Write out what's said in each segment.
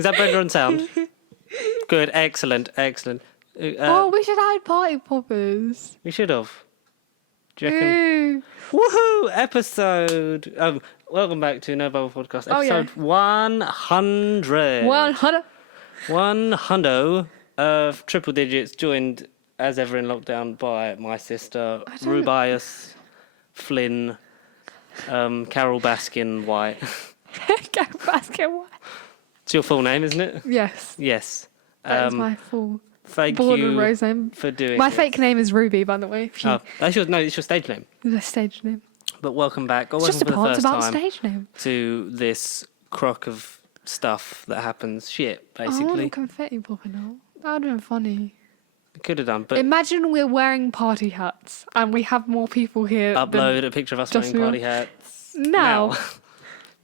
Is that better on sound? Good, excellent. We should add party poppers. We should have. Do you reckon? Woohoo! Episode. Welcome back to No Bubble Podcast. Episode 100. 100 of triple digits, joined as ever in lockdown by my sister Rubius Flynn, Carol Baskin White. Carol Baskin White. It's your full name, isn't it? Yes. Yes. That is my full. Thank Border you Rose name. for doing My this. fake name is Ruby, by the way. It's your stage name. The stage name. But welcome back. It's just a part about time stage name. to this crock of stuff that happens. Shit, I basically. want confetti popping out. That would have been funny. Could have done, but Imagine we're wearing party hats and we have more people here. upload a picture of us wearing party hats. Now.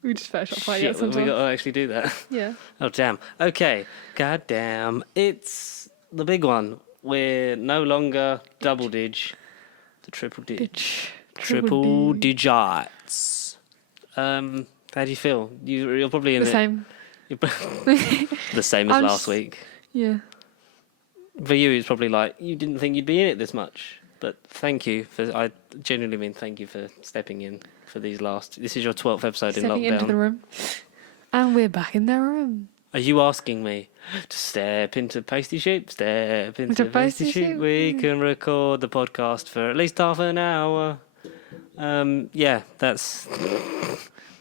We just Photoshop party Shit, hats we sometimes. got to actually do that. Yeah. Oh, damn. Okay. God damn. It's the big one. We're no longer double dig. The triple dig. Triple digits. How do you feel? You're probably in The same. the same as last week. Yeah. For you, it's probably like you didn't think you'd be in it this much. But thank you I genuinely mean thank you for stepping in for these last. This is your 12th episode Stepping in lockdown. into the room. And we're back in the room. Are you asking me to step into Pasty Sheep? Step into Pasty Sheep. We can record the podcast for at least half an hour. Yeah, that's.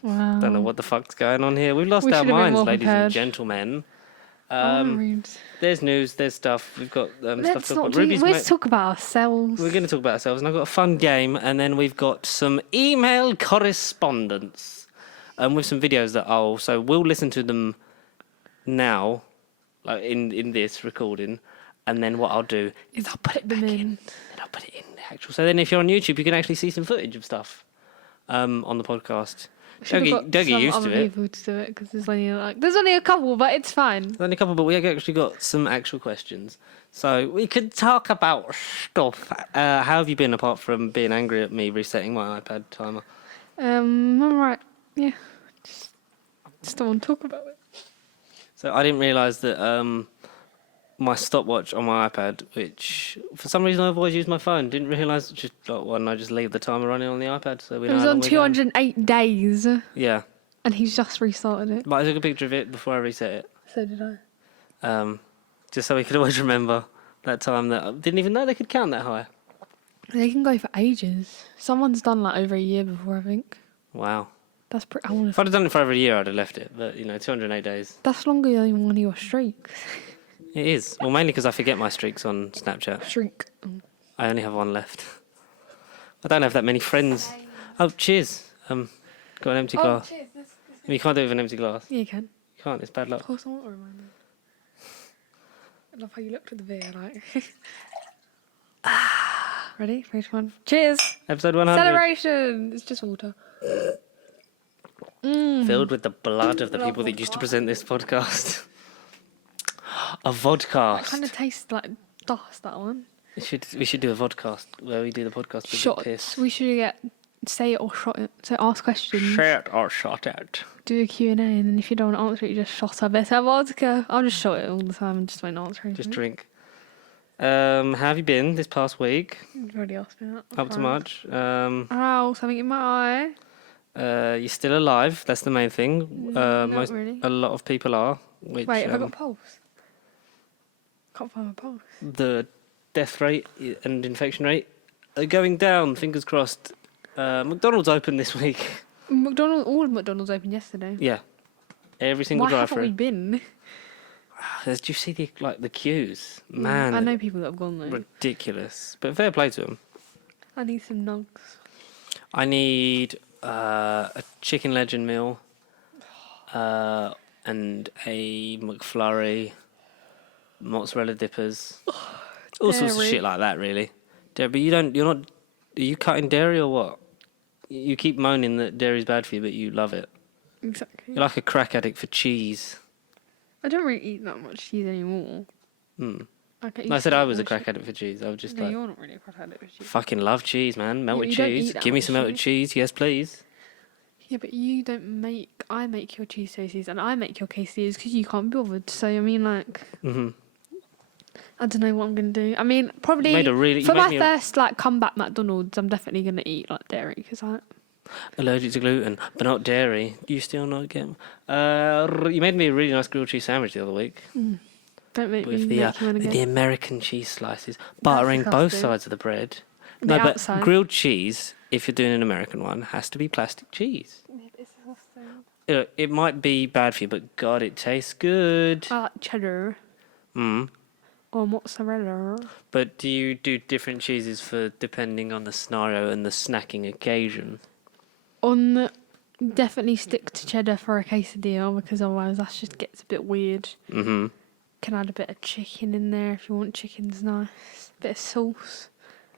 Wow. Don't know what the fuck's going on here. We've lost our minds, ladies and gentlemen. There's news, there's stuff. We've got stuff to talk about. Let's talk about ourselves. We're going to talk about ourselves, and I've got a fun game, and then we've got some email correspondence, with some videos that we'll listen to them now, like in this recording, and then what I'll do is I'll put it back in. Then I'll put it in the actual. So then, if you're on YouTube, you can actually see some footage of stuff on the podcast. Don't get used to it. People to do it because there's only a couple, but it's fine. There's only a couple, but we actually got some actual questions, so we could talk about stuff. How have you been apart from being angry at me resetting my iPad timer? I'm right. Yeah. Just don't want to talk about it. So I didn't realise that my stopwatch on my iPad, which for some reason I've always used my phone, didn't realise just why don't I just leave the timer running on the iPad so we know. It was on 208 days. Yeah. And he's just restarted it. But I took a picture of it before I reset it. So did I. Just so we could always remember that time that I didn't even know they could count that high. They can go for ages. Someone's done over a year before, I think. Wow. That's pretty. If I'd have done it for over a year, I'd have left it. But 208 days. That's longer than one of your streaks. It is. Well, mainly because I forget my streaks on Snapchat. Streak. I only have one left. I don't have that many friends. Oh, cheers. Got an empty glass. Cheers. You can't do it with an empty glass. Yeah, you can. You can't. It's bad luck. Pour some water in mine. I love how you looked at the beer like. Ready? 3, 2, 1. Cheers. Episode 100. Celebration. It's just water. Filled with the blood of the people that used to present this podcast. A vodcast. It kind of tastes like dust, that one. We should do a vodcast where we do the podcast with Shots. piss. We should say it or shot it. So ask questions. Say it or shot it. Do a Q&A, and then if you don't want to answer it, you just shot a bit of vodka. I'll just shot it all the time and just won't answer anything. Just drink. How have you been this past week? You've already asked me that. Up to much? Ow, something in my eye. You're still alive. That's the main thing. Not really. A lot of people are. Which, Wait, have I got a pulse? Can't find my pulse. The death rate and infection rate are going down. Fingers crossed. McDonald's open this week. All of McDonald's opened yesterday. Yeah, every single Why drive-through. haven't we been? Do you see the queues? Man, I know people that have gone there. Ridiculous. But fair play to them. I need some nugs. I need a chicken legend meal, and a McFlurry, mozzarella dippers, all sorts of shit like that. Really, but you're not. Are you cutting dairy or what? You keep moaning that dairy's bad for you, but you love it. Exactly. You're like a crack addict for cheese. I don't really eat that much cheese anymore. I said I was a crack addict for cheese. I was just like, you're not really a crack addict for cheese. Fucking love cheese, man. Melted you don't cheese. eat that Give me much some melted cheese. Yes, please. Yeah, but you don't make. I make your cheese toasties and I make your quesadillas because you can't be bothered. So I mean, like, I don't know what I'm gonna do. I mean, probably for my first like comeback McDonald's, I'm definitely gonna eat like dairy because I. Allergic to gluten, but not dairy. You still not get. You made me a really nice grilled cheese sandwich the other week. Don't make With me make you one again. the American cheese slices, buttering both disgusting. sides of the bread. The No, outside. but grilled cheese, if you're doing an American one, has to be plastic cheese. It's disgusting. It might be bad for you, but God, it tastes good. I like cheddar. Or mozzarella. But do you do different cheeses for depending on the scenario and the snacking occasion? Definitely stick to cheddar for a quesadilla because otherwise that just gets a bit weird. Can add a bit of chicken in there if you want chicken's nice. Bit of sauce.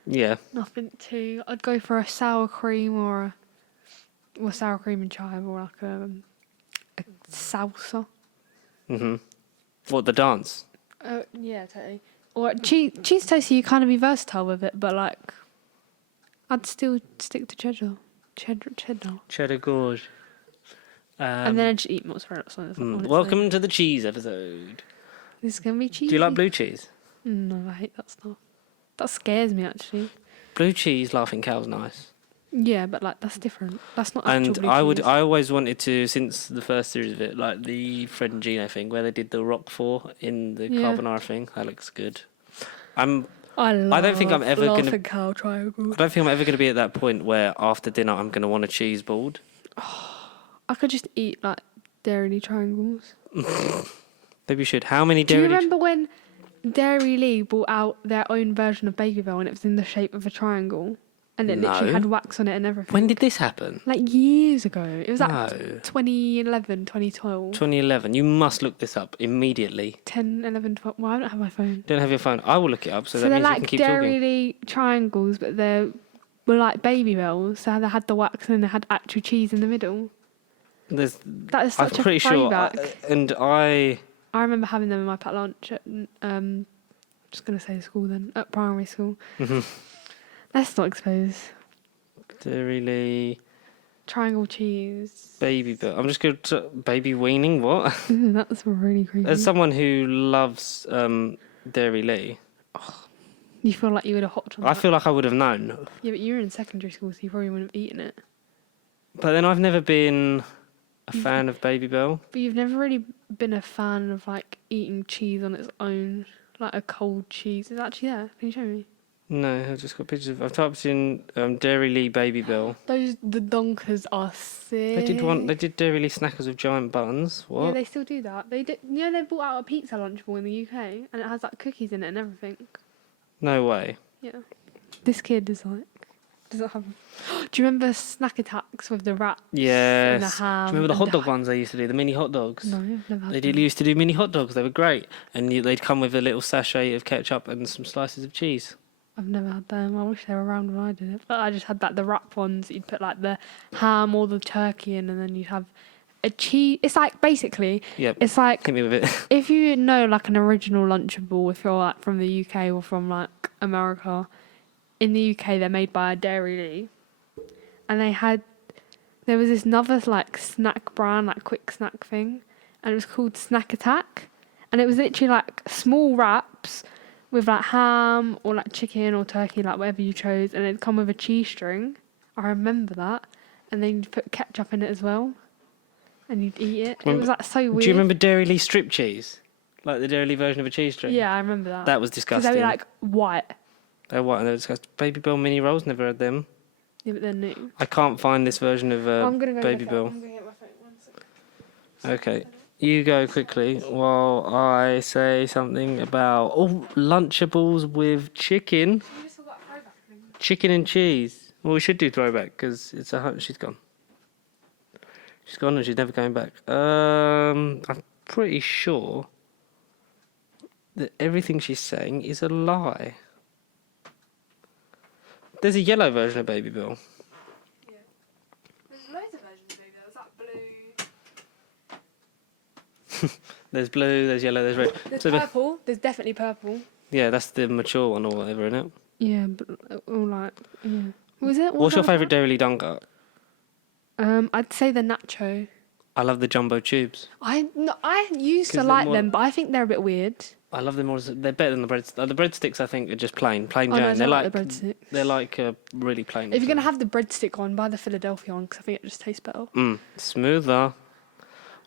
Yeah. Nothing too. I'd go for a sour cream or sour cream and chive or like a salsa. What, the dance? Yeah, totally. Or cheese toast, you kind of be versatile with it, but like, I'd still stick to cheddar. Cheddar gorge. And then I'd just eat mozzarella. Welcome to the cheese episode. This is gonna be cheesy. Do you like blue cheese? No, I hate that stuff. That scares me actually. Blue cheese, laughing cow's nice. Yeah, but like that's different. That's not actual And blue cheese. I always wanted to, since the first series of it, like the Fred and Gino thing, where they did the Roquefort in the carbonara thing. That looks good. I don't think I'm ever gonna. Cow triangle. I don't think I'm ever gonna be at that point where after dinner I'm gonna want a cheese board. I could just eat like Dairy triangles. Maybe you should. How many Do you dairy? remember when Dairy Lee brought out their own version of Babybel and it was in the shape of a triangle? And it literally had wax on it and everything. When did this happen? Like years ago. It was like No. 2011, 2012. 2011. You must look this up immediately. 10, 11, 12. Well, I don't have my phone. Don't have your phone. I will look it up so that they're means you like can keep Dairy talking. Lee triangles, but they were like Babybels. So they had the wax and they had actual cheese in the middle. That is I'm such a pretty sure. throwback. I remember having them in my packed lunch at, just going to say school then, at primary school. Let's not expose. Dairy Lee. Triangle cheese. Babybel. I'm just going to... Baby weaning? What? That's really creepy. As someone who loves Dairy Lee, You feel like you would have hopped on I that. feel like I would have known. Yeah, but you were in secondary school, so you probably wouldn't have eaten it. But then I've never been a fan of Babybel. But you've never really been a fan of, like, eating cheese on its own. Like a cold cheese. Is it actually there? Can you show me? No, I've just got pictures of... I've typed in Dairy Lee Babybel. The donkers are sick. They did Dairy Lee Snackers with giant buns. What? Yeah, they still do that. They did. You know, they brought out a pizza lunchable in the UK, and it has like cookies in it and everything. No way. Yeah. This kid is like, does it have? Do you remember Snack Attacks with the rats? Yes. And the ham. Do you remember the and hot dog ones they used to do? The mini hot dogs. No, I've never had They them. used to do mini hot dogs. They were great, and they'd come with a little sachet of ketchup and some slices of cheese. I've never had them. I wish they were around when I did it. But I just had the wrap ones. You'd put like the ham or the turkey in, and then you'd have a cheese. It's like basically. Yep. It's like Hit me with it. if you know like an original Lunchable, if you're like from the UK or from like America, in the UK they're made by Dairy Lee, and there was this another like snack brand, like quick snack thing, and it was called Snack Attack, and it was literally like small wraps with like ham or like chicken or turkey, like whatever you chose, and it'd come with a cheese string. I remember that, and then you'd put ketchup in it as well, and you'd eat it. It was like so weird. Do you remember Dairy Lee strip cheese? Like the Dairy Lee version of a cheese string? Yeah, I remember that. That was Because disgusting. they were like white. They're white and they're disgusting. Babybel mini rolls, never had them. Yeah, but they're new. I can't find this version of I'm gonna go Babybel. I'm gonna get my phone. 1 second. Okay. You go quickly while I say something about Lunchables with chicken. You just forgot throwback thing. Chicken and cheese. Well, we should do throwback because she's gone. She's gone and she's never coming back. I'm pretty sure that everything she's saying is a lie. There's a yellow version of Babybel. Yeah. There's loads of versions of Babybel. There's like blue. There's blue, there's yellow, there's red. There's So purple. There's definitely purple. yeah, that's the mature one or whatever, isn't it? Yeah, but all like yeah. Was it? What's your favourite Dairy Lee Dunker? I'd say the nacho. I love the jumbo tubes. I used 'Cause to they're like more- them, but I think they're a bit weird. I love them more. They're better than the breadsticks. The breadsticks, I think, are just plain Oh, no, I Jane. don't They're like like the breadsticks. they're like really plain. If you're gonna have the breadstick one, buy the Philadelphia one because I think it just tastes better. Smoother.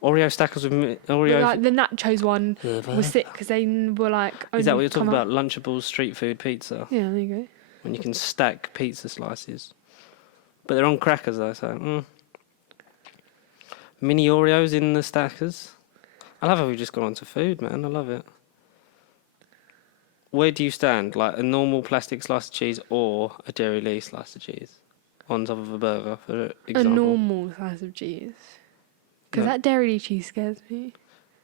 Oreo stackers with Oreo. But like the nachos one was sick because they were like. Is that what only you're talking come about? out- Lunchables street food pizza. Yeah, there you go. When you can stack pizza slices. But they're on crackers though, so. Mini Oreos in the stackers. I love how we've just gone on to food, man. I love it. Where do you stand? Like a normal plastic slice of cheese or a Dairy Lee slice of cheese on top of a burger, for example? A normal slice of cheese. Because No. that Dairy Lee cheese scares me.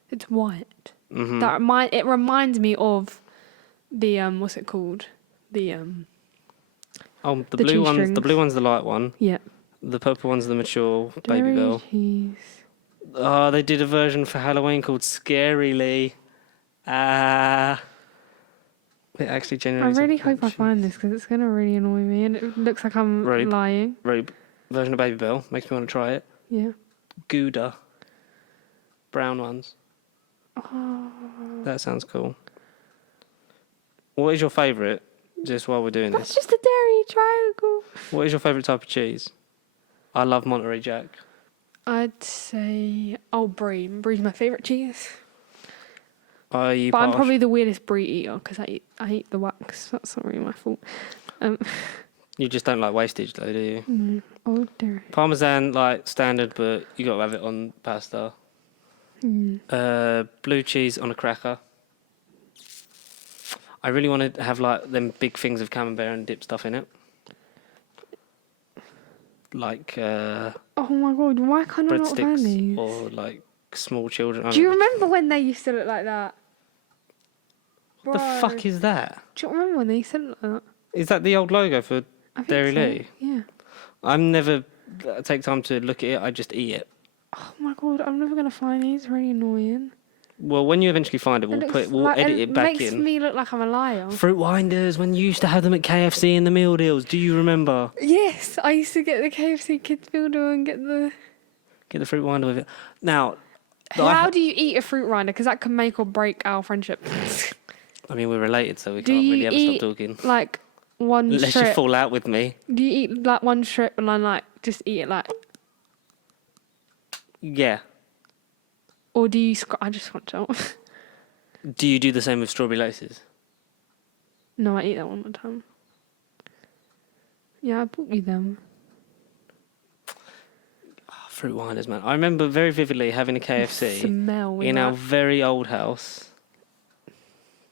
It's white. Mhm. It reminds me of the what's it called? The Oh, the the blue cheese one's strings. the blue one's the light one. yeah. The purple one's the mature Dairy baby bell. cheese. Oh, they did a version for Halloween called Scarily. It actually I generates. really hope I find this because it's gonna really annoy me, and it looks like I'm Right. lying. Rube version of Baby Bell makes me want to try it. Yeah. Gouda. Brown ones. Oh. That sounds cool. What is your favourite? Just while we're doing That's this, just a dairy triangle. what is your favourite type of cheese? I love Monterey Jack. I'd say brie. Brie's my favourite cheese. Are you? But I'm partial- probably the weirdest brie eater because I eat the wax. That's not really my fault. You just don't like wastage, though, do you? No. Oh, dairy. Parmesan, like standard, but you got to have it on pasta. Blue cheese on a cracker. I really want to have like them big things of camembert and dip stuff in it. Like Oh my god! Why can't I not find breadsticks these? or like small children. I Do you don't know. remember when they used to look like that? What the Bro. fuck is that? Do you remember when they used to look like that? Is that the old logo for I think Dairy so. Lee? Yeah. I'm never take time to look at it. I just eat it. Oh my god! I'm never gonna find these. It's really annoying. Well, when you eventually find it, we'll edit it back makes in. me look like I'm a liar. Fruit winders, when you used to have them at KFC in the meal deals. Do you remember? Yes, I used to get the KFC kids builder and get the. Get the fruit winder with it. Now, How do you eat a fruit rinder? Because that can make or break our friendship. I mean, we're related, so we Do can't you really ever eat stop talking. like one Unless you strip? fall out with me. Do you eat like one strip and then like just eat it like, Yeah. or do you? I just scrunch out. Do you do the same with strawberry laces? No, I eat that one more time. Yeah, I bought you them. Oh, fruit winders, man. I remember very vividly having a KFC Smell with in that. our very old house.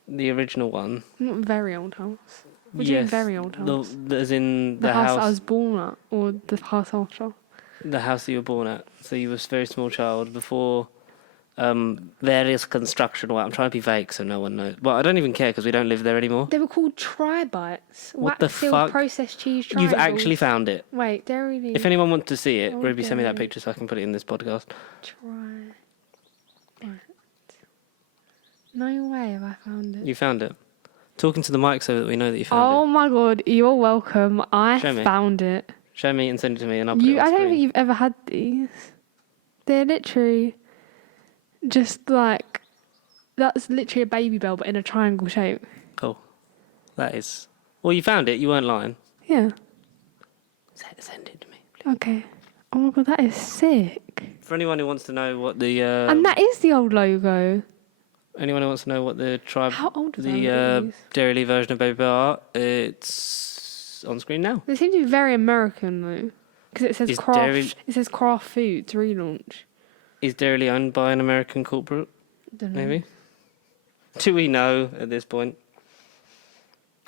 The original one. Not very old house. What do you mean very old house? As in The the house house, I was born at, or the house after. the house that you were born at. So you was a very small child before various construction. Well, I'm trying to be vague so no one knows. Well, I don't even care because we don't live there anymore. They were called tri-bites. What the Wax-sealed fuck? processed cheese You've triangles. actually found it. Wait, Dairy Lee. If anyone wants to see it, Oh, Ruby, send me that Dairy. picture so I can put it in this podcast. Tri-bite. No way have I found it. You found it. Talking to the mic so that we know that you found Oh it. my god, you're welcome. I Show me. found it. Show me and send it to me and I'll put it I on don't screen. think you've ever had these. They're literally just like, that's literally a baby bell but in a triangle shape. Cool. That is... Well, you found it. You weren't lying. Yeah. Send it to me, please. Okay. Oh my god, that is sick. For anyone who wants to know what the... And that is the old logo. anyone who wants to know what the tribe... How old are The those? Dairy Lee version of Baby Bell are, it's on screen now. They seem to be very American though, because it says Is craft. Dairy- It says Craft Foods relaunch. Is Dairy Lee owned by an American corporate? Don't know. Maybe. Do we know at this point?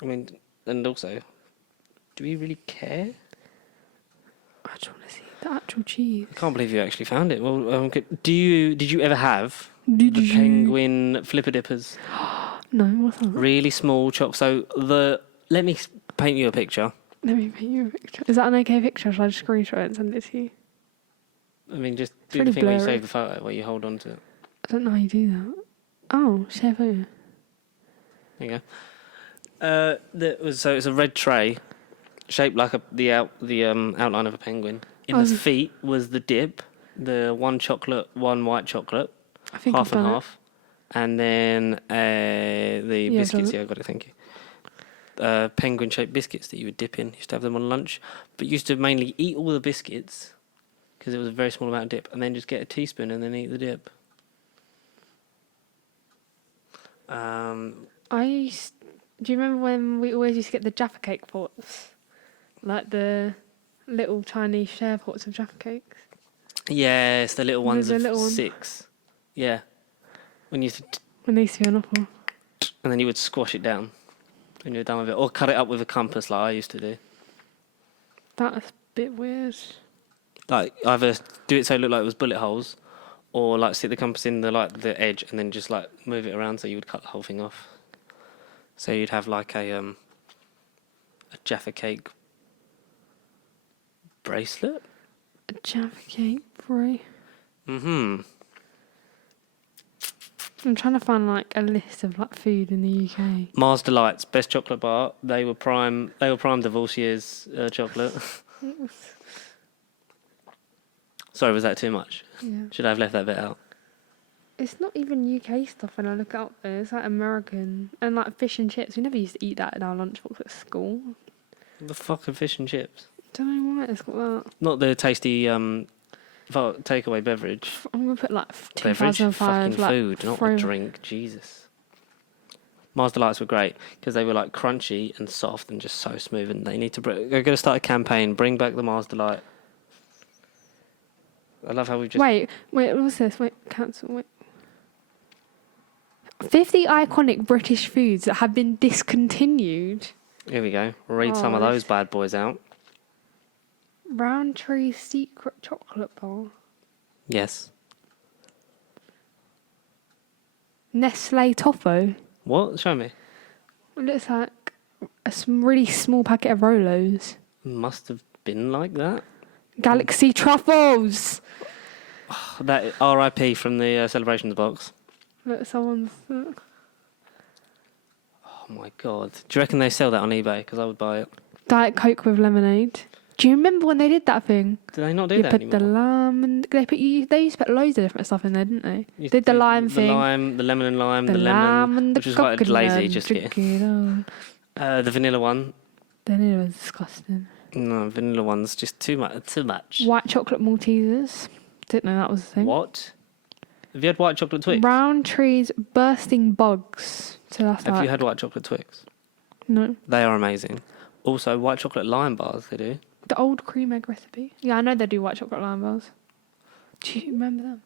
I mean, and also, do we really care? I just want to see the actual cheese. I can't believe you actually found it. Well, did you ever have Did the you? penguin flipper dippers? No, what's that? Really small chop. So let me paint you a picture. Let me paint you a picture. Is that an okay picture? Should I just screenshot it and send it to you? I mean, just do pretty the thing where you blurry. save the photo, where you hold on to it. I don't know how you do that. Oh, share photo. There you go. So it's a red tray, shaped like the outline of a penguin, In the feet was the dip, the one chocolate, one white chocolate, I think half I've and done half, and then the Yeah, biscuits. done it. Yeah, I got it. Thank you. Penguin-shaped biscuits that you would dip in. Used to have them on lunch, but used to mainly eat all the biscuits because it was a very small amount of dip, and then just get a teaspoon and then eat the dip. Do you remember when we always used to get the Jaffa cake pots? Like the little tiny share pots of Jaffa cakes? Yes, the little ones The of little one. 6. Yeah. When you used to When they used to be an apple. and then you would squash it down when you were done with it. Or cut it up with a compass like I used to do. That's a bit weird. Like either do it so it looked like it was bullet holes, or like stick the compass in the edge and then just like move it around so you would cut the whole thing off. So you'd have like a Jaffa cake bracelet. A Jaffa cake, bro. Mm-hmm. I'm trying to find like a list of like food in the UK. Mars Delights, best chocolate bar. They were prime Divorcier's chocolate. Sorry, was that too much? Yeah. Should I have left that bit out? It's not even UK stuff when I look out there. It's like American. And like fish and chips. We never used to eat that in our lunchbox at school. The fucking fish and chips. Don't know why it's got that. Not the tasty takeaway beverage. I'm going to put like Beverage? 2005. Fucking like, food, not a drink. Jesus. Mars Delights were great because they were like crunchy and soft and just so smooth. And they need to... They're going to start a campaign. Bring back the Mars Delight. I love how we've just... Wait, what's this? Wait, cancel, wait. 50 iconic British foods that have been discontinued. Here we go. We'll read some of those bad boys out. Roundtree Secret Chocolate Bar. Yes. Nestle Toffo. What? Show me. It looks like a really small packet of Rolos. Must have been like that. Galaxy Truffles. That RIP from the celebrations box. Look, someone's... Oh my god. Do you reckon they sell that on eBay? Because I would buy it. Diet Coke with lemonade. Do you remember when they did that thing? Do they not do You that put anymore? the lime and they used to put loads of different stuff in there, didn't they? You Did the do lime the thing. Lime, the lemon and lime, the lime lemon, and the which was quite lazy, coconut, just drink kidding. it all. The vanilla one. Then it was disgusting. No, vanilla one's just too much. White chocolate Maltesers. Didn't know that was a thing. What? Have you had white chocolate Twix? Roundtree's Bursting Bugs. So that's Have like... you had white chocolate Twix? No. They are amazing. Also, white chocolate lime bars, they do. The old cream egg recipe. Yeah, I know they do white chocolate lime bars. Do you remember them?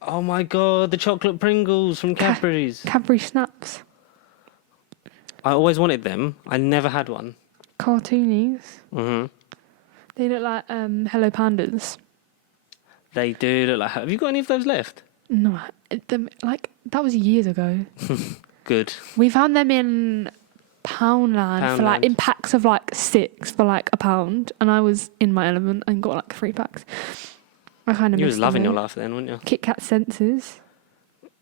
Oh my god, the chocolate Pringles from Cadbury's. Cadbury Snaps. I always wanted them. I never had one. Cartoonies. Mm-hmm. They look like Hello Pandas. They do look like... Have you got any of those left? No, that was years ago. Good. We found them in Poundland for like in packs of like 6 for like £1, and I was in my element and got like 3 packs. I kind of You was loving your them. life then, weren't you? Kit Kat Senses.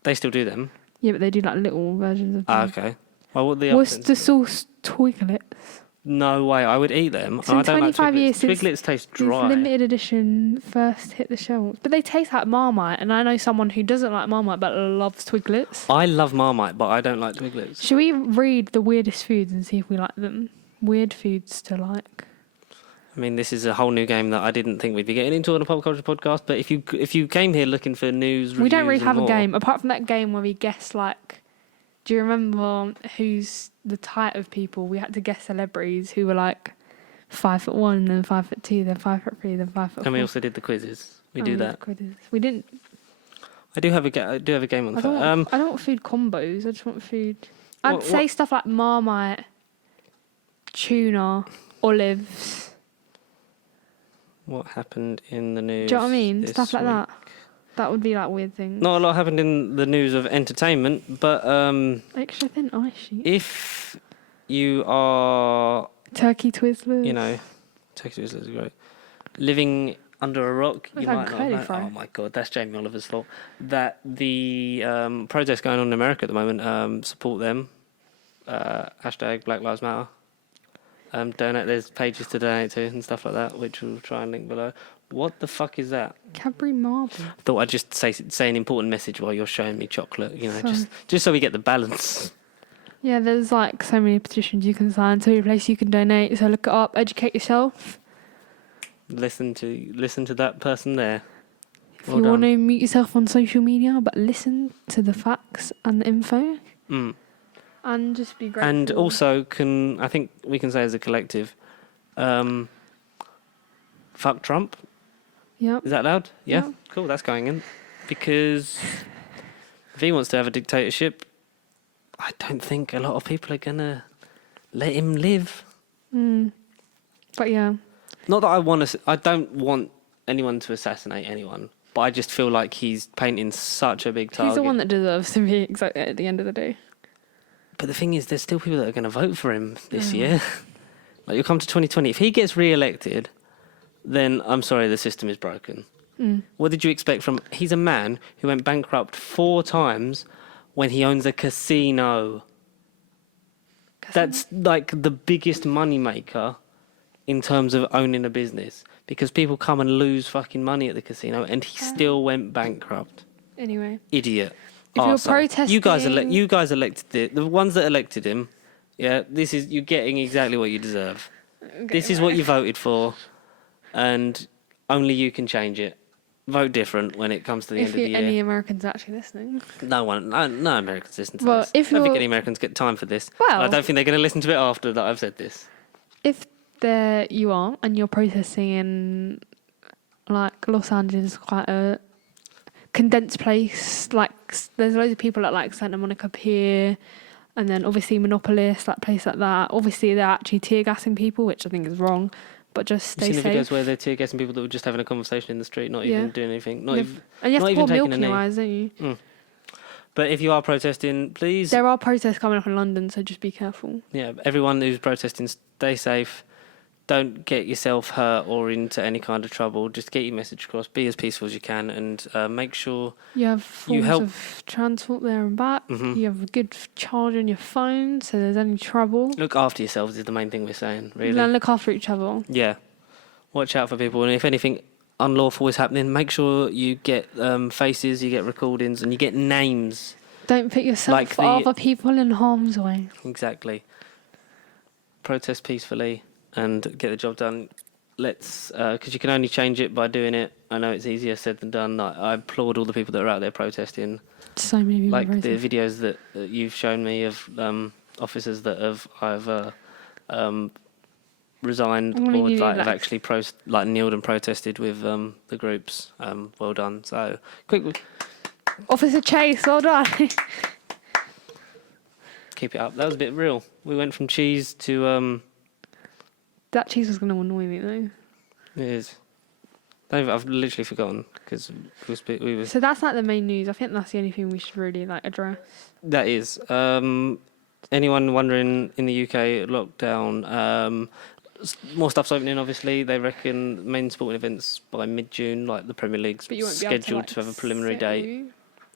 They still do them. Yeah, but they do like little versions of them. Ah, okay. Well, what the Worcester sauce Twiglets. No way, I would eat them. So in I don't 25 like Twiglets. years since Twiglets taste these dry. limited edition first hit the shelves. But they taste like Marmite, and I know someone who doesn't like Marmite but loves Twiglets. I love Marmite, but I don't like Twiglets. Should we read the weirdest foods and see if we like them? Weird foods to like. I mean, this is a whole new game that I didn't think we'd be getting into on a pop culture podcast. But if you came here looking for news, We don't reviews really and have more, a game apart from that game where we guess like. Do you remember who's the type of people? We had to guess celebrities who were like 5'1", then 5'2", then 5'3", then 5'4". And we also did the quizzes. We do that. We didn't. I do have a game on I that. don't want food combos. I just want food. I'd say stuff like Marmite, tuna, olives. What happened in the news? Do you know what I mean? this Stuff like week? that. That would be like weird things. Not a lot happened in the news of entertainment, but Extra thin ice sheet. if you are, Turkey Twizzlers. you know, Turkey Twizzlers are great. Living under a rock, That's you like might not curly know. fry. Oh my god, that's Jamie Oliver's fault. That the protests going on in America at the moment, support them. Hashtag Black Lives Matter. Donate. There's pages to donate to and stuff like that, which we'll try and link below. What the fuck is that? Cadbury marble. Thought I'd just say an important message while you're showing me chocolate. You know, Sorry. just so we get the balance. Yeah, there's like so many petitions you can sign, so many places you can donate. So look it up, educate yourself. Listen to that person there. If you want to mute yourself on social media, but listen to the facts and the info. And just be grateful. And also, I think we can say as a collective, fuck Trump. Yeah. Is that allowed? Yeah? Yeah. Cool, that's going in. Because if he wants to have a dictatorship, I don't think a lot of people are going to let him live. But yeah. Not that I don't want anyone to assassinate anyone, but I just feel like he's painting such a big target. He's the one that deserves to be exactly at the end of the day. But the thing is, there's still people that are going to vote for him this year. Like, you'll come to 2020. If he gets re-elected, then I'm sorry, the system is broken. What did you expect from... He's a man who went bankrupt 4 times when he owns a casino. That's like the biggest money maker in terms of owning a business, because people come and lose fucking money at the casino, and he still went bankrupt. Anyway. Idiot. If you're Arsehole. protesting... You guys elected it. The ones that elected him, yeah, you're getting exactly what you deserve. This is what you voted for, and only you can change it. Vote different when it comes to the end of the year. If any Americans actually listening. No Americans listen to Well, this. if I don't think you're- any Americans get time for this. Well- I don't think they're going to listen to it after that I've said this. If there you are and you're protesting in like Los Angeles, quite a condensed place, like there's loads of people at like Santa Monica Pier, and then obviously Monopolis, that place like that. Obviously they're actually tear gassing people, which I think is wrong, but just stay You've seen the safe. videos where they're tear gassing people that were just having a conversation in the street, not even doing anything, not even. And you have not to even pour milk taking in a your knee. eyes, don't you? But if you are protesting, please, There are protests coming up in London, so just be careful. yeah, everyone who's protesting, stay safe. Don't get yourself hurt or into any kind of trouble. Just get your message across. Be as peaceful as you can, and make sure You have forms help- of transport there and back. You have a good charge on your phone, so there's any trouble. look after yourselves is the main thing we're saying, really. And look after each other. Yeah. Watch out for people, and if anything unlawful is happening, make sure you get faces, you get recordings, and you get names. Don't put yourself Like or other people in harm's way. Exactly. Protest peacefully and get the job done. Let's, because you can only change it by doing it. I know it's easier said than done. I applaud all the people that are out there protesting. So many people Like the protest. videos that you've shown me of officers that have either resigned I'm gonna or give you, have like- actually kneeled and protested with the groups. Well done. So quick, Officer Chase, well done. keep it up. That was a bit real. We went from cheese to That cheese was going to annoy me though. it is. I've literally forgotten because we were. So that's like the main news. I think that's the only thing we should really like address. That is. Anyone wondering in the UK lockdown? More stuff's opening. Obviously, they reckon main sporting events by mid-June, like the Premier League's But you won't be able scheduled to, to have a preliminary date,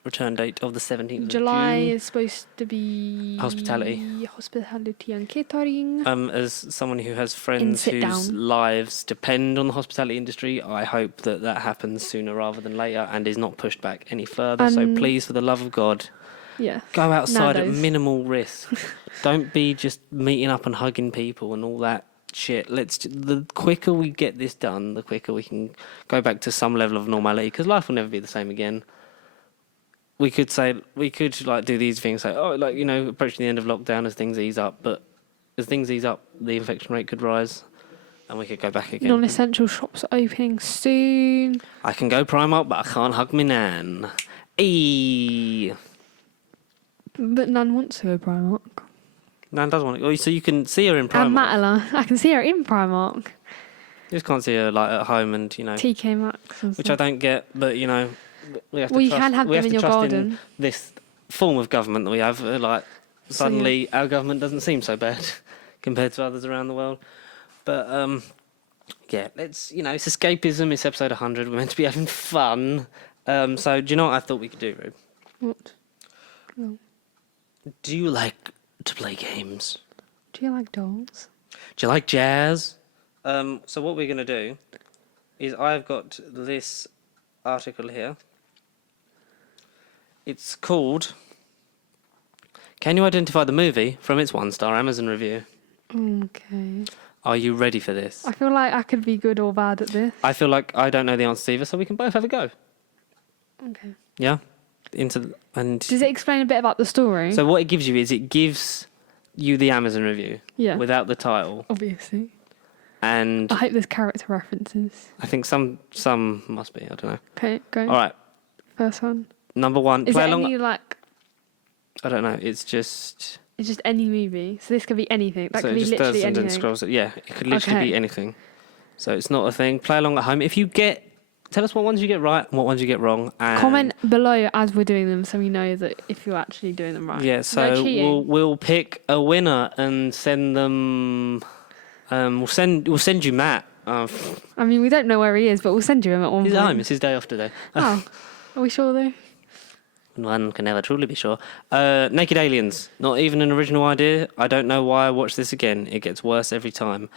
return date of the 17th July of June. is supposed to be hospitality and catering. As someone who has friends sit whose down. lives depend on the hospitality industry, I hope that happens sooner rather than later and is not pushed back any further. So please, for the love of God, Yeah. go outside at Nando's. minimal risk. Don't be just meeting up and hugging people and all that shit. The quicker we get this done, the quicker we can go back to some level of normality, because life will never be the same again. We could do these things, say, approaching the end of lockdown as things ease up, but as things ease up, the infection rate could rise and we could go back again. Non-essential shops are opening soon. I can go Primark, but I can't hug me nan. Eee. But none wants to go Primark. Nan does want to go. So you can see her in Primark. And Matala. I can see her in Primark. You just can't see her like at home and, TK Maxx and which stuff. I don't get, but, we have to Well, you trust, can have we them have in to your trust garden. in this form of government that we have. Suddenly our government doesn't seem so bad compared to others around the world. But, it's escapism. It's episode 100. We're meant to be having fun. So do you know what I thought we could do, Rube? What? No. Do you like to play games? Do you like dolls? Do you like jazz? So what we're going to do is I've got this article here. It's called Can You Identify the Movie from its 1-star Amazon review? Okay. Are you ready for this? I feel like I could be good or bad at this. I feel like I don't know the answers either, so we can both have a go. Okay. Yeah? Does it explain a bit about the story? So what it gives you is it gives you the Amazon review Yeah. without the title. Obviously. And I hope there's character references. I think some must be, I don't know. Okay, go. All right. First one. Number 1, Is play it along. any, like... I don't know, it's just any movie. So this could be anything. That so could it be just literally does and then anything. scrolls it. Yeah, it could literally Okay. be anything. So it's not a thing. Play along at home. If you tell us what ones you get right and what ones you get wrong. And Comment below as we're doing them so we know that if you're actually doing them right. Yeah, No so cheating. we'll pick a winner and send them. We'll send you Matt. I mean, we don't know where he is, but we'll send you him at one He's point. at home. It's his day off today. Oh, are we sure though? One can never truly be sure. Naked Aliens. Not even an original idea. I don't know why I watch this again. It gets worse every time.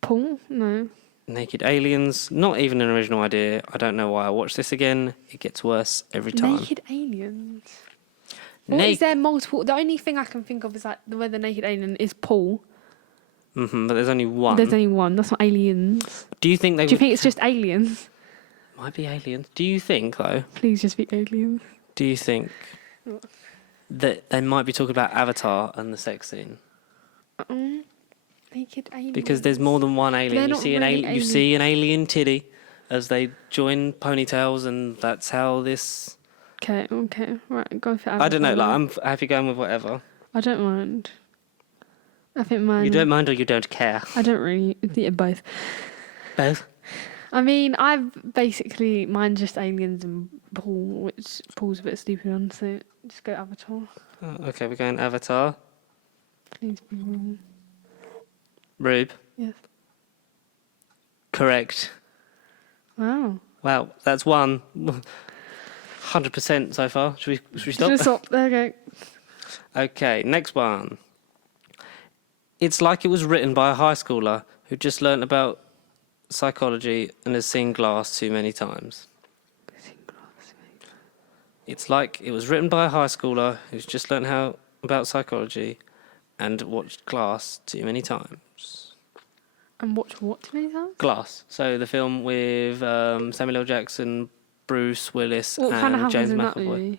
Paul? No. Naked Aliens. Not even an original idea. I don't know why I watch this again. It gets worse every time. Naked aliens. Or is there multiple? The only thing I can think of is like where the naked alien is Paul. But there's only one. There's only one. That's not aliens. Do you think they Do you think it's just aliens? might be aliens? Do you think though? Please just be aliens. Do you think that they might be talking about Avatar and the sex scene? Naked aliens. Because there's more than one alien. They're You not see really you see an alien titty as they join ponytails, and that's how this. Okay. Right, go for Avatar. I don't know. Like then. I'm happy going with whatever. I don't mind. I think mine. You don't mind or you don't care? I don't really. Yeah, both. Both. I mean, I've basically mine just aliens and Paul, which Paul's a bit stupid on, so just go Avatar. Oh, okay, we're going Avatar. Please be wrong. Rube. Yes. Correct. Wow. Wow, that's one. 100% so far. Should we stop? Just stop. There you go. Okay, next one. It's like it was written by a high schooler who just learnt about psychology and has seen Glass too many times. It's like it was written by a high schooler who's just learnt about psychology and watched Glass too many times. And watch what too many times? Glass. So the film with Samuel L. Jackson, Bruce Willis, What kind of and happens James in that McAvoy. movie?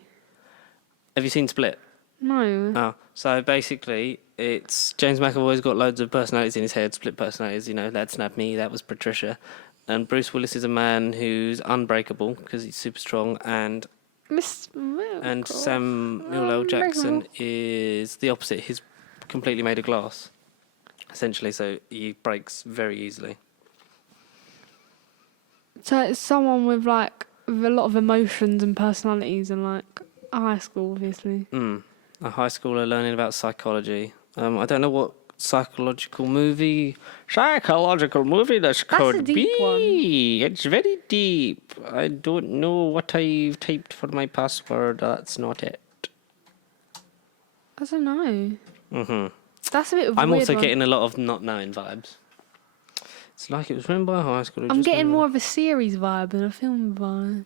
Have you seen Split? No. Oh, so basically, it's James McAvoy's got loads of personalities in his head, split personalities. You know, that's not me, that was Patricia. And Bruce Willis is a man who's unbreakable because he's super strong, and Samuel L. Jackson is the opposite. He's completely made of glass, essentially, so he breaks very easily. So it's someone with like with a lot of emotions and personalities and like a high school, obviously. A high schooler learning about psychology. I don't know what psychological movie this could a deep be. It's very deep. I don't know what I've typed for my password. That's not it. I don't know. That's a bit of a I'm weird also one. getting a lot of not knowing vibes. It's like it was written by a high schooler. I'm getting more of a series vibe than a film vibe.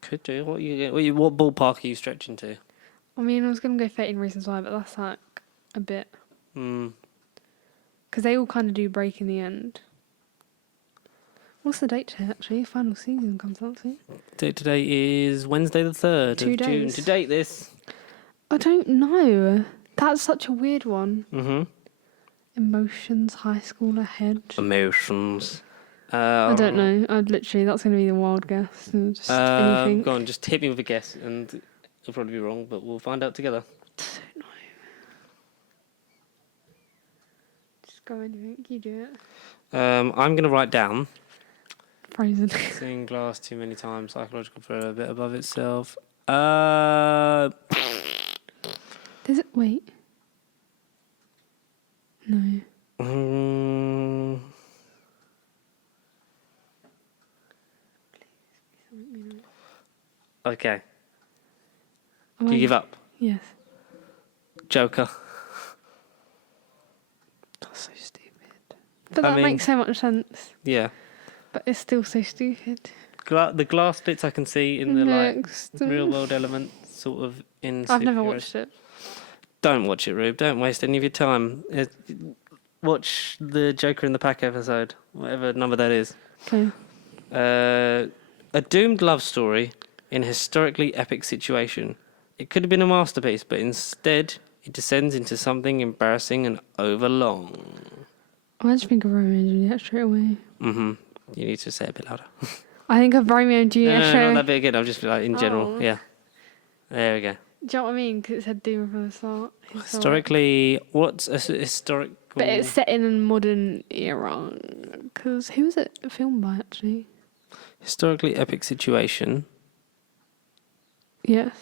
Could do. What ballpark are you stretching to? I mean, I was going to go 13 Reasons Why, but that's like a bit. Because they all kind of do break in the end. What's the date today, actually? Final season comes out soon. Date today is Wednesday the 3rd 2 of June. days. To date this. I don't know. That's such a weird one. Mm-hmm. Emotions, high school ahead. Emotions. I don't know. That's going to be the wild guess. Just anything. Go on, just hit me with a guess, and it'll probably be wrong, but we'll find out together. I don't know. Just go anything. You do it. I'm going to write down. Frozen. Seeing glass too many times, psychological thriller, a bit above itself. Does it? Wait. No. Okay. Do you give up? Yes. Joker. That's so stupid. But that makes so much sense. Yeah. But it's still so stupid. The glass bits I can see in the Next. real world element, sort of in. I've never watched it. Don't watch it, Rube. Don't waste any of your time. Watch the Joker in the Pack episode, whatever number that is. Okay. A doomed love story in a historically epic situation. It could have been a masterpiece, but instead it descends into something embarrassing and overlong. I just think of Romeo and Juliet straight away. Mm-hmm. You need to say it a bit louder. I think of Romeo and Juliet No, straight not away. that bit again. I'm just like in general. Oh. Yeah. There we go. Do you know what I mean? Because it said doom from the start. Historically, what's a historical? But it's set in a modern era. Because who was it filmed by, actually? Historically epic situation. Yes.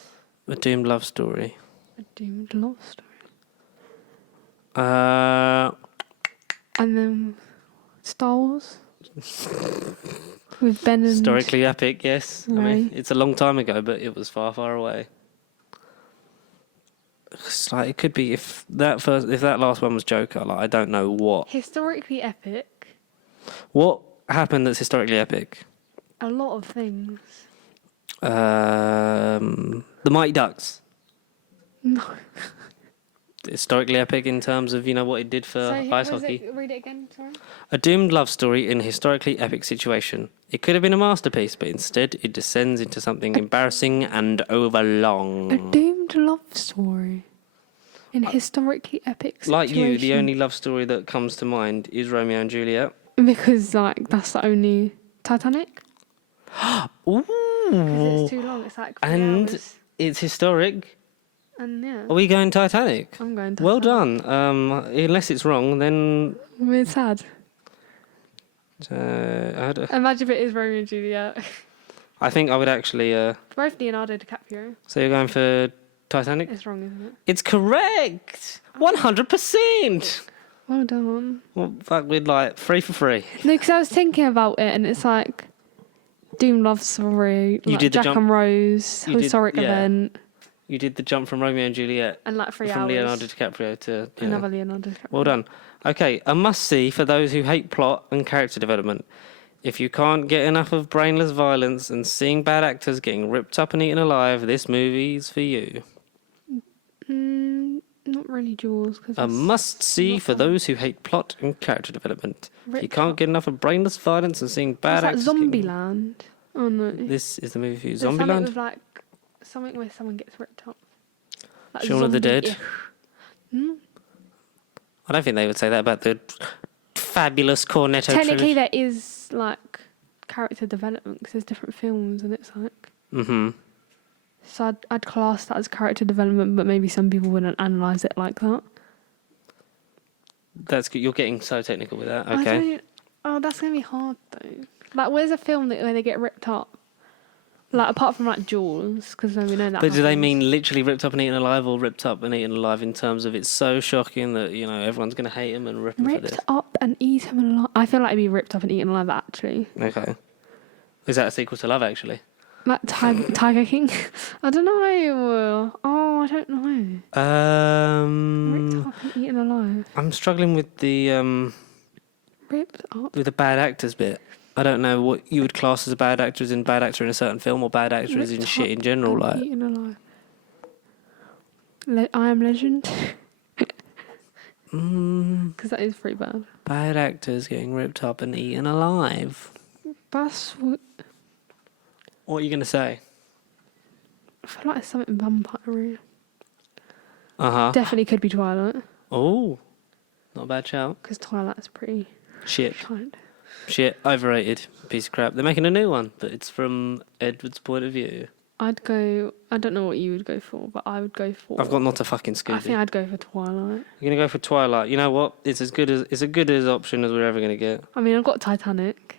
A doomed love story. A doomed love story. And then Star Wars? With Ben and... historically epic, yes. I mean, Right. it's a long time ago, but it was far, far away. It's like it could be if that last one was Joker. Like I don't know what Historically epic. happened that's historically epic. A lot of things. The Mighty Ducks. No. Historically epic in terms of what it did for ice hockey. Read it again, sorry. A doomed love story in a historically epic situation. It could have been a masterpiece, but instead it descends into something embarrassing and overlong. A doomed love story. In a historically epic situation. Like you, the only love story that comes to mind is Romeo and Juliet. Because, that's the only... Titanic? Ooh. Because it's too long. It's like 3 And hours. it's historic. And, yeah. Are we going Titanic? I'm going to... Well done. Unless it's wrong, then... It's sad. I Imagine if it is Romeo and Juliet. think I would actually... Both Leonardo DiCaprio. So you're going for Titanic? It's wrong, isn't it? It's correct! 100%! Well done. Well, fuck, we'd like 3 for 3. No, because I was thinking about it, and it's like Doom Love Story, You like did the Jack jump- and Rose, you did- historic yeah. event, You did the jump from Romeo and Juliet and like 3 from hours. Leonardo DiCaprio to... Another Leonardo DiCaprio. Well done. Okay, a must-see for those who hate plot and character development. If you can't get enough of brainless violence and seeing bad actors getting ripped up and eaten alive, this movie's for you. Not really Jaws. Cause A must-see for those who hate plot and character development. If you Ripped can't up. get enough of brainless violence and seeing bad What's that, actors... getting- Zombieland? Oh no. This is the movie for you. There's something Zombieland? with like something where someone gets ripped up. Like Shaun of the Dead? zombie-ish. Hmm? I don't think they would say that about the fabulous Cornetto Technically, there is like character development because there's different films, and it's like. Mm-hmm. So I'd class that as character development, but maybe some people wouldn't analyse it like that. That's good. You're getting so technical with that. I Okay. don't, that's going to be hard, though. Like, where's a film where they get ripped up? Like, apart from, like, Jaws, because we know that But do they happens. mean literally ripped up and eaten alive, or ripped up and eaten alive in terms of it's so shocking that, everyone's going to hate him and rip him for this? Ripped up and eaten alive? I feel like it'd be ripped up and eaten alive, actually. Okay. Is that a sequel to Love, actually? Like, Tiger King? I don't know. Oh, I don't know. Ripped up and eaten alive. I'm struggling with the Ripped up. bad actors bit. I don't know what you would class as a bad actor as in bad actor in a certain film or bad actor as in Ripped shit in up general. and Like, eaten alive. I Am Legend? Because that is pretty bad. bad actors getting ripped up and eaten alive. That's what... What are you going to say? I feel like it's something vampire. Uh-huh. Definitely could be Twilight. Oh, not a bad shout. Because Twilight's pretty Shit. shine. Shit. Overrated. Piece of crap. They're making a new one, but it's from Edward's point of view. I'd go... I don't know what you would go for, but I would go for... I've got not a fucking Scooby. I think I'd go for Twilight. You're going to go for Twilight. You know what? It's as good as option as we're ever going to get. I mean, I've got Titanic.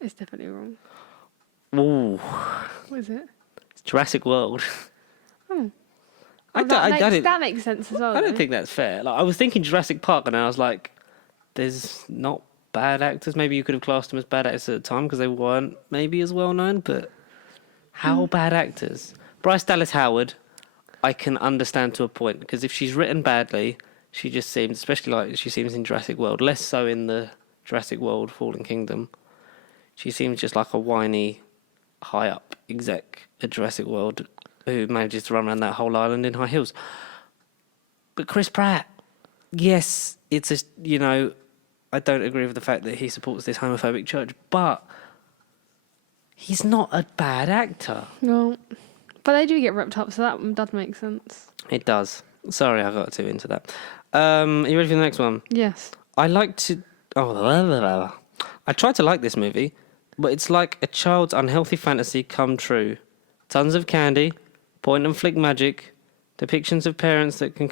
It's definitely wrong. Ooh. What is it? It's Jurassic World. Oh. I Well, don't that makes sense as well. I don't though. think that's fair. Like, I was thinking Jurassic Park, and I was like, there's not bad actors. Maybe you could have classed them as bad actors at the time because they weren't maybe as well known, but how bad actors? Bryce Dallas Howard, I can understand to a point, because if she's written badly, she just seems, especially like she seems in Jurassic World, less so in the Jurassic World, Fallen Kingdom. She seems just like a whiny, high-up exec at Jurassic World who manages to run around that whole island in high heels. But Chris Pratt, yes, it's a, I don't agree with the fact that he supports this homophobic church, but he's not a bad actor. No. But they do get ripped up, so that does make sense. It does. Sorry, I got too into that. Are you ready for the next one? Yes. I tried to like this movie, but it's like a child's unhealthy fantasy come true. Tons of candy, point and flick magic, depictions of parents that can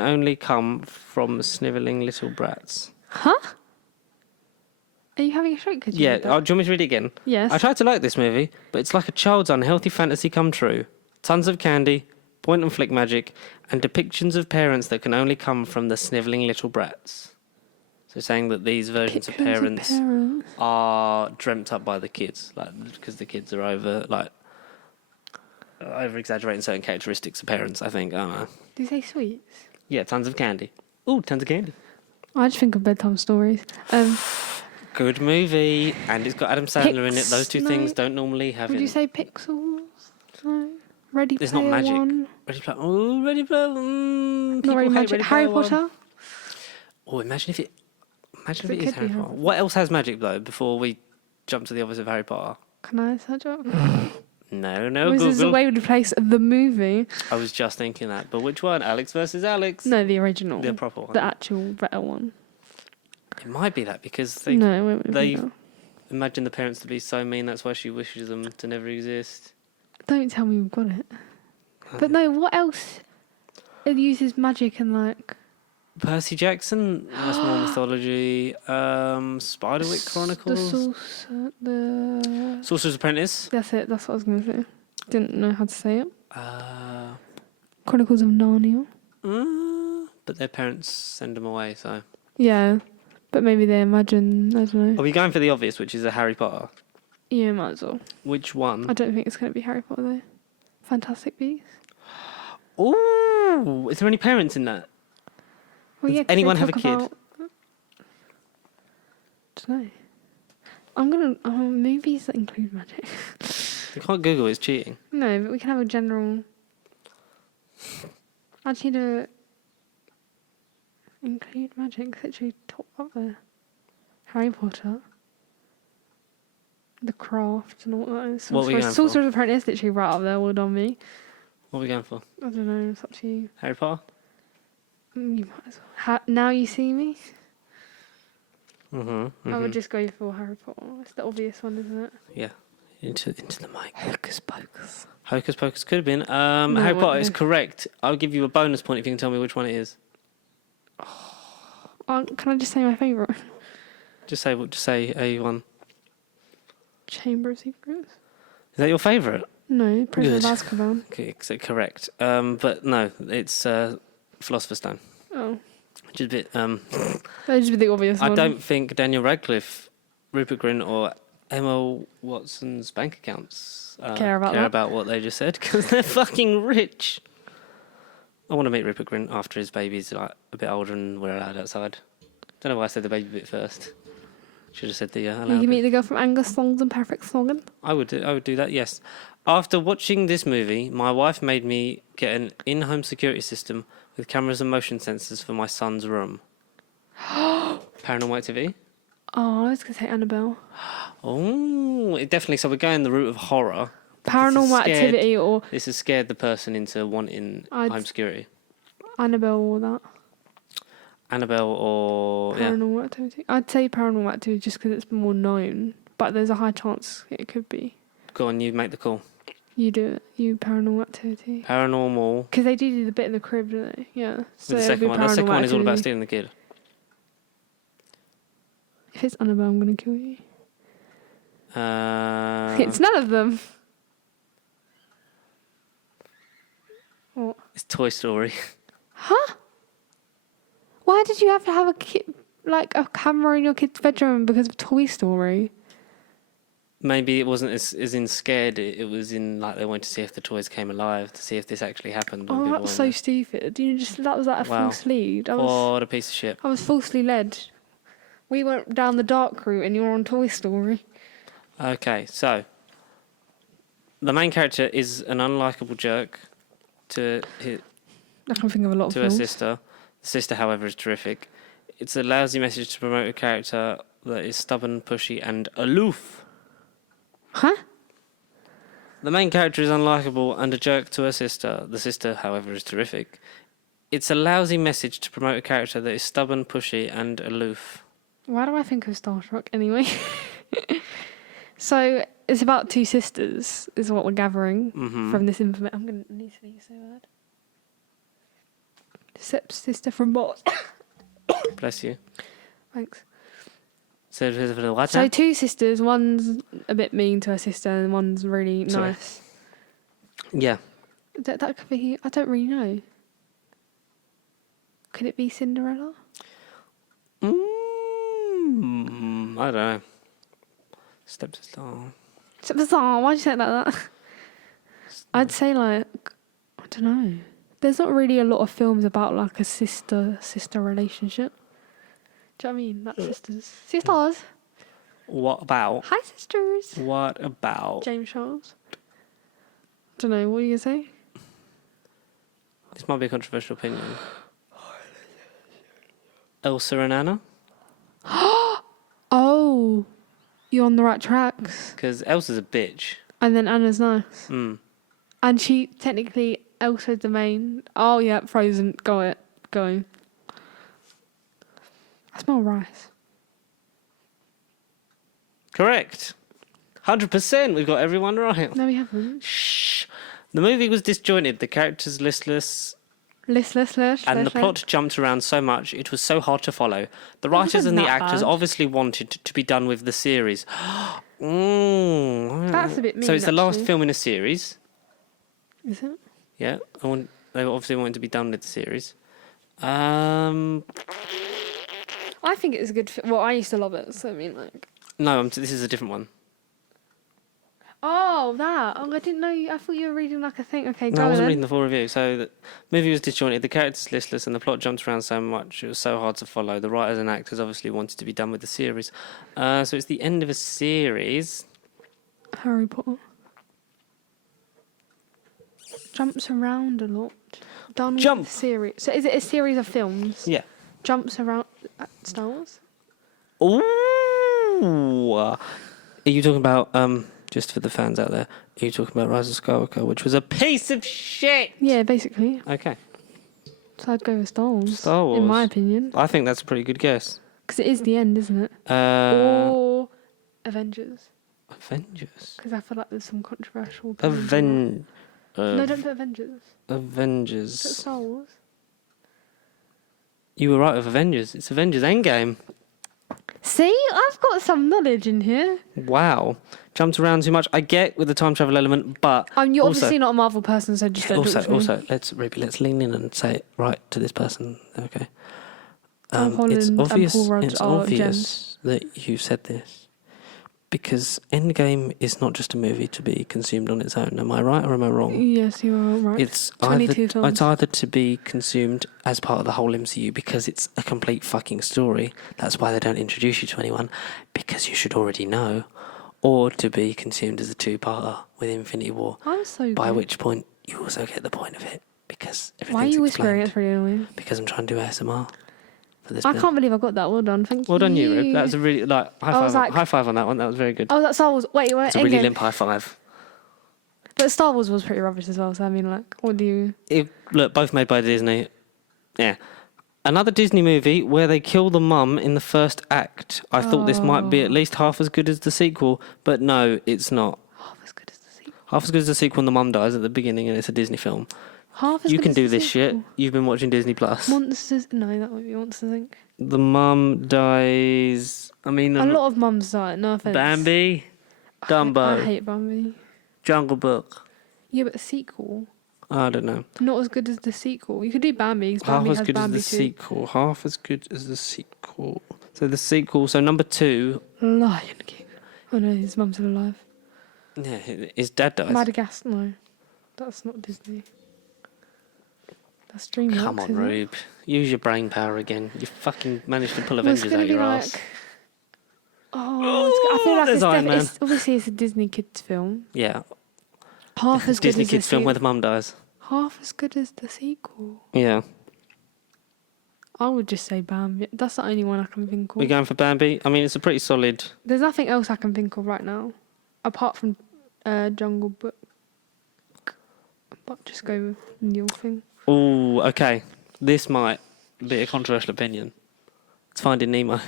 only come from snivelling little brats. Huh? Are you having a stroke? Could you Yeah, read that? do you want me to read it again? Yes. I tried to like this movie, but it's like a child's unhealthy fantasy come true. Tons of candy, point and flick magic, and depictions of parents that can only come from the snivelling little brats. So saying that these versions of parents are dreamt up by the kids, because the kids are over exaggerating certain characteristics of parents, I think. I don't know. Do you say sweets? Yeah, tons of candy. Ooh, tons of candy. I just think of bedtime stories. Good movie, and it's got Adam Sandler in it. Those two things don't normally have Would in you it. say Pixels? No. Ready It's Player not magic. One? Ready Player. Oh, Ready Player. Not really hate magic. Ready Harry Player One. Potter? Oh, imagine if it is could Harry be Potter. Harry What else has magic though? Before we jump to the obvious of Harry Potter. Can I search up? No, This is the Google. way we place the movie. I was just thinking that, but which one? Alex versus Alex. No, the original. The proper one. The actual better one. It might be that because they No, it won't be they that. imagine the parents to be so mean. That's why she wishes them to never exist. Don't tell me we've got it. But no, what else? It uses magic and Percy Jackson. That's more mythology. Spiderwick Chronicles. The Sorcerer's Apprentice. That's it. That's what I was gonna say. Didn't know how to say it. Uh, Chronicles of Narnia. but their parents send them away. So Yeah, but maybe they imagine. I don't know. are we going for the obvious, which is a Harry Potter? Yeah, might as well. Which one? I don't think it's gonna be Harry Potter though. Fantastic Beasts. Ooh, is there any parents in that? Well, Does yeah, 'cause they anyone have a talk kid? Don't know. I'm gonna movies that include magic. You can't Google. It's cheating. No, but we can have a general. I just need to include magic. Literally top up there. Harry Potter. The Craft and all that. What are we going for? Sorcerer's Apprentice, literally right up there. Well done, me. What are we going for? I don't know. It's up to you. Harry Potter. You might as well. Now you see me. Mm-hmm. I would just go for Harry Potter. It's the obvious one, isn't it? Yeah. Into the mic. Hocus Pocus. Hocus Pocus could have been. No, Harry it Potter wouldn't is be. correct. I'll give you a bonus point if you can tell me which one it is. Can I just say my favourite? Just say a one. Chamber of Secrets. Is that your favourite? No, Prisoner of Good. Azkaban. Okay, so correct. But no, it's Philosopher's Stone. Oh. Which is a bit. That would just be the obvious one. I don't think Daniel Radcliffe, Rupert Grint, or Emma Watson's bank accounts Care about what they just said because they're fucking rich. I want to meet Rupert Grint after his baby's a bit older and we're allowed outside. Don't know why I said the baby bit first. Should have said the You allowed can bit. meet the girl from Angus Thongs and Perfect Slogan. I would do that, yes. After watching this movie, my wife made me get an in-home security system with cameras and motion sensors for my son's room. Paranormal Activity? Oh, I was going to say Annabelle. Oh, it definitely. So we're going the route of horror. Paranormal Activity or This has scared the person into wanting home security. Annabelle or that. Annabelle or... Paranormal Activity. I'd say Paranormal Activity just because it's more known. But there's a high chance it could be. Go on, you make the call. You do it. You Paranormal Activity. Paranormal. Because they do the bit in the crib, don't they? Yeah. So With the it'll second be one. The second Paranormal one is all about Activity. stealing the kid. If it's Annabelle, I'm going to kill you. It's none of them. What? It's Toy Story. Huh? Why did you have to have a camera in your kid's bedroom because of Toy Story? Maybe it wasn't as in scared. It was in like they wanted to see if the toys came alive, to see if this actually happened. when Oh, people that's weren't so there. stupid. That was like a Wow. false lead. What a piece of shit. I was falsely led. We went down the dark route and you were on Toy Story. Okay, so the main character is an unlikable jerk to I can think of a lot of to her films. sister. The sister, however, is terrific. It's a lousy message to promote a character that is stubborn, pushy, and aloof. Huh? The main character is unlikable and a jerk to her sister. The sister, however, is terrific. It's a lousy message to promote a character that is stubborn, pushy, and aloof. Why do I think of Star Trek anyway? So it's about two sisters, is what we're gathering from this information. I'm going to need to sneeze so bad. Sister from what? Bless you. Thanks. So what? So two sisters, one's a bit mean to her sister and one's really Sorry. nice. Yeah. That could be, I don't really know. Could it be Cinderella? I don't know. Stepsister. It's bizarre. Why'd you say it like that? I'd say like, I don't know. There's not really a lot of films about like a sister relationship. Do you know what I mean? Like sisters. What about? Hi sisters. What about? James Charles. Don't know. What are you gonna say? This might be a controversial opinion. Elsa and Anna? Oh, you're on the right tracks. Because Elsa's a bitch. And then Anna's nice. Mm. And she technically Elsa's the main. Oh yeah, Frozen. Go. I smell rice. Correct. 100%. We've got everyone right. No, we haven't. Shh. The movie was disjointed. The characters listless. And the plot jumped around so much, it was so hard to follow. The writers wasn't and the that actors bad. obviously wanted to be done with the series. That's a bit mean. So it's the last actually. film in a series. Is it? Yeah. They obviously wanted to be done with the series. I think it's a good. Well, I used to love it. So I mean, like. No, this is a different one. Oh, that. Oh, I didn't know. I thought you were reading like a thing. Okay, go No, I wasn't then. reading the full review. So the movie was disjointed, the characters listless, and the plot jumped around so much it was so hard to follow. The writers and actors obviously wanted to be done with the series. So it's the end of a series. Harry Potter. Jumps around a lot. Done Jump. with the series. So is it a series of films? Yeah. Jumps around Star Wars? Ooh. Are you talking about, just for the fans out there, are you talking about Rise of Skywalker, which was a piece of shit? Yeah, basically. Okay. So I'd go with Star Wars. Star Wars. In my opinion. I think that's a pretty good guess. Because it is the end, isn't it? Avengers. Or Avengers. Because I feel like there's some controversial opinions on that. No, don't put Avengers. Put Avengers. Star Wars. You were right with Avengers. It's Avengers Endgame. See? I've got some knowledge in here. Wow. Jumped around too much. I get with the time travel element, but You're also, obviously not a Marvel person, so just don't talk to me. let's lean in and say it right to this person. Okay. Tom Holland It's and obvious. Paul Rudd It's are obvious gems. that you said this because Endgame is not just a movie to be consumed on its own. Am I right or am I wrong? Yes, you are right. It's 22 films. it's either to be consumed as part of the whole MCU because it's a complete fucking story. That's why they don't introduce you to anyone, because you should already know, or to be consumed as a two-parter with Infinity War. I'm so By good. which point you also get the point of it because everything's Why are you whispering? explained. It's really annoying. Because I'm trying to do ASMR for this. I bit. can't believe I got that. Well done. Thank you. Well done, you, Rib. That was a really high was five. like- High five on that one. That was very good. Oh, that's Star Wars. Wait, It's a really Endgame. limp high five. But Star Wars was pretty rubbish as well. So I mean, like, what do you? Look, both made by Disney. Yeah. Another Disney movie where they kill the mum in the first act. I thought this might be at least half as good as the sequel, but no, it's not. Half as good as the sequel. Half as good as the sequel when the mum dies at the beginning and it's a Disney film. Half as You good can as do the this shit. sequel. You've been watching Disney Plus. Monsters. No, that won't be Monsters Inc. The mum dies. I mean, A lot of mums die. No offense. Bambi, I Dumbo, hate Bambi. Jungle Book. Yeah, but the sequel. I don't know. Not as good as the sequel. You could do Bambi. 'Cause Half Bambi as has good as Bambi the too. sequel. Half as good as the sequel. So the sequel. So number 2. Lion King. Oh no, his mum's still alive. Yeah, his dad dies. Madagascar, no. That's not Disney. That's DreamWorks, Come on, isn't it? Rube. Use your brain power again. You fucking managed to pull Well, it's Avengers gonna out be your like... ass. Oh, I feel like there's it's, Iron Man. obviously it's a Disney kids film. Yeah. Half as good Disney as kids the film where the mum dies. half as good as the sequel. Yeah. I would just say Bambi. That's the only one I can think of. We're going for Bambi. I mean, it's a pretty solid. There's nothing else I can think of right now, apart from Jungle Book. But just go with your thing. Oh, okay. This might be a controversial opinion. It's Finding Nemo.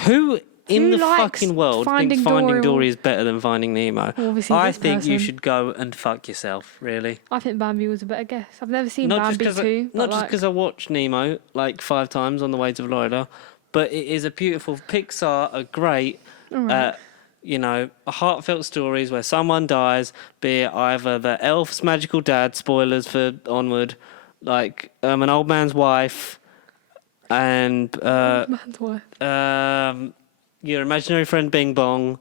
Who in Who the likes fucking world Finding thinks Finding Dory? Dory is better than Finding Nemo? Well, obviously I this think you person. should go and fuck yourself, really. I think Bambi was a better guess. I've never seen Not Bambi just 2. because I watched Nemo like 5 times on the way to Florida, but it is a beautiful. Pixar are great. Alright. Heartfelt stories where someone dies, be it either the elf's magical dad, spoilers for Onward, like an old man's wife, and Man's wife. your imaginary friend Bing Bong,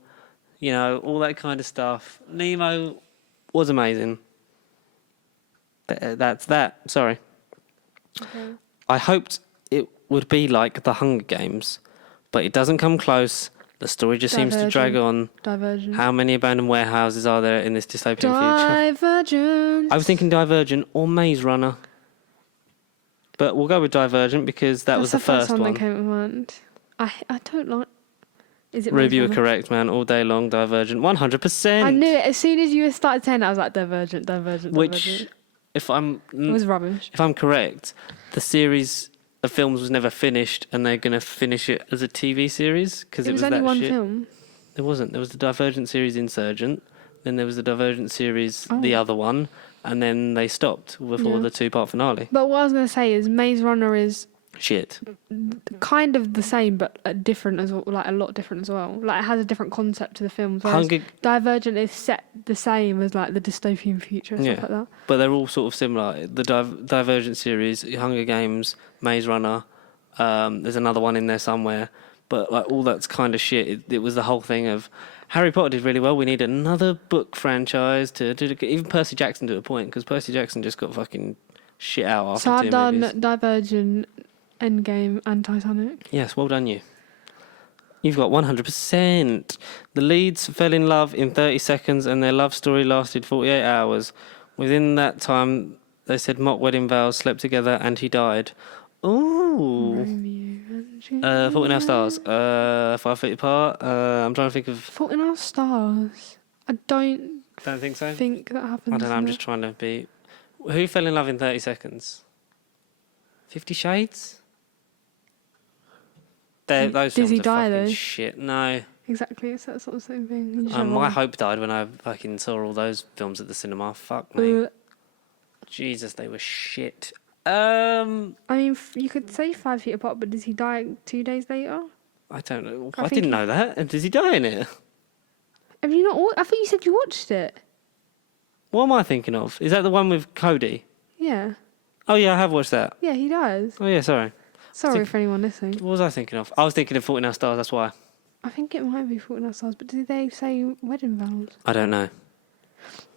all that kind of stuff. Nemo was amazing. That's that. Sorry. Okay. I hoped it would be like The Hunger Games, but it doesn't come close. The story just seems to drag on. Divergent. How many abandoned warehouses are there in this dystopian future? Divergent. I was thinking Divergent or Maze Runner. But we'll go with Divergent because that was the first one. that came to mind. I don't like... Is it Ruby, you were Maze Runner? correct, man. All day long, Divergent. 100%. I knew it. As soon as you started saying that, I was like, Divergent. Which, if I'm It was rubbish. if I'm correct, the series of films was never finished, and they're going to finish it as a TV series because It was that only one shit. film. There wasn't. There was the Divergent series Insurgent, then there was the Divergent series the other one, and then they stopped before Yeah. the 2-part finale. But what I was going to say is Maze Runner is Shit. kind of the same, but different as well, like a lot different as well. Like it has a different concept to the films. Whereas Hunger, Divergent is set the same as like the dystopian future and Yeah. stuff like that. but they're all sort of similar. The Divergent series, Hunger Games, Maze Runner. There's another one in there somewhere, but like all that's kind of shit. It was the whole thing of Harry Potter did really well. We need another book franchise to even Percy Jackson to a point because Percy Jackson just got fucking shit out after So I've 2 done movies. Divergent, Endgame, and Titanic. Yes, well done you. You've got 100%. The leads fell in love in 30 seconds and their love story lasted 48 hours. Within that time, they said mock wedding vows, slept together, and he died. Ooh. Romeo and Juliet. 14 stars. 5 feet apart. I'm trying to think of... 14 stars. I don't Don't think so? think that happens. I don't know, I'm in just it. trying to be... Who fell in love in 30 seconds? 50 Shades? Those Does films he are die, fucking though? shit. No. Exactly, it's that sort of same thing. You just have My one. hope died when I fucking saw all those films at the cinema. Fuck me. Jesus, they were shit. I mean, you could say 5 feet apart, but does he die 2 days later? I don't know. I I, think didn't he- know that. And does he die in it? Have you not? I thought you said you watched it. What am I thinking of? Is that the one with Cody? Yeah, Oh yeah, I have watched that. yeah, he does. Oh yeah, sorry. Sorry think- for anyone listening. What was I thinking of? I was thinking of 14 Stars, that's why. I think it might be 14 stars, but did they say wedding vows? I don't know.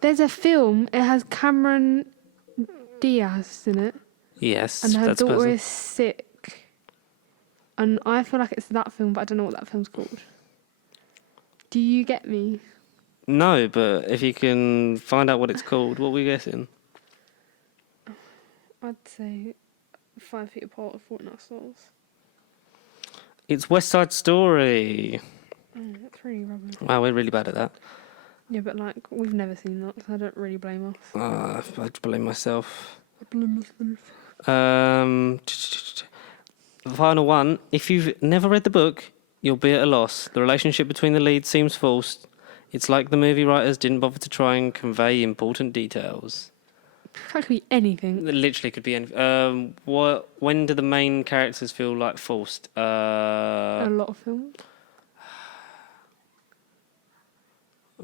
There's a film. It has Cameron Diaz in it, Yes, and her that's a daughter person. is sick. And I feel like it's that film, but I don't know what that film's called. Do you get me? No, but if you can find out what it's called, what were you guessing? I'd say 5 feet apart or 14 stars. It's West Side Story. That's really rubbish. Wow, we're really bad at that. Yeah, but like we've never seen that, so I don't really blame us. I blame myself. I blame myself. The final one. If you've never read the book, you'll be at a loss. The relationship between the leads seems forced. It's like the movie writers didn't bother to try and convey important details. That could be anything. It literally could be anything. When do the main characters feel like forced? A lot of films.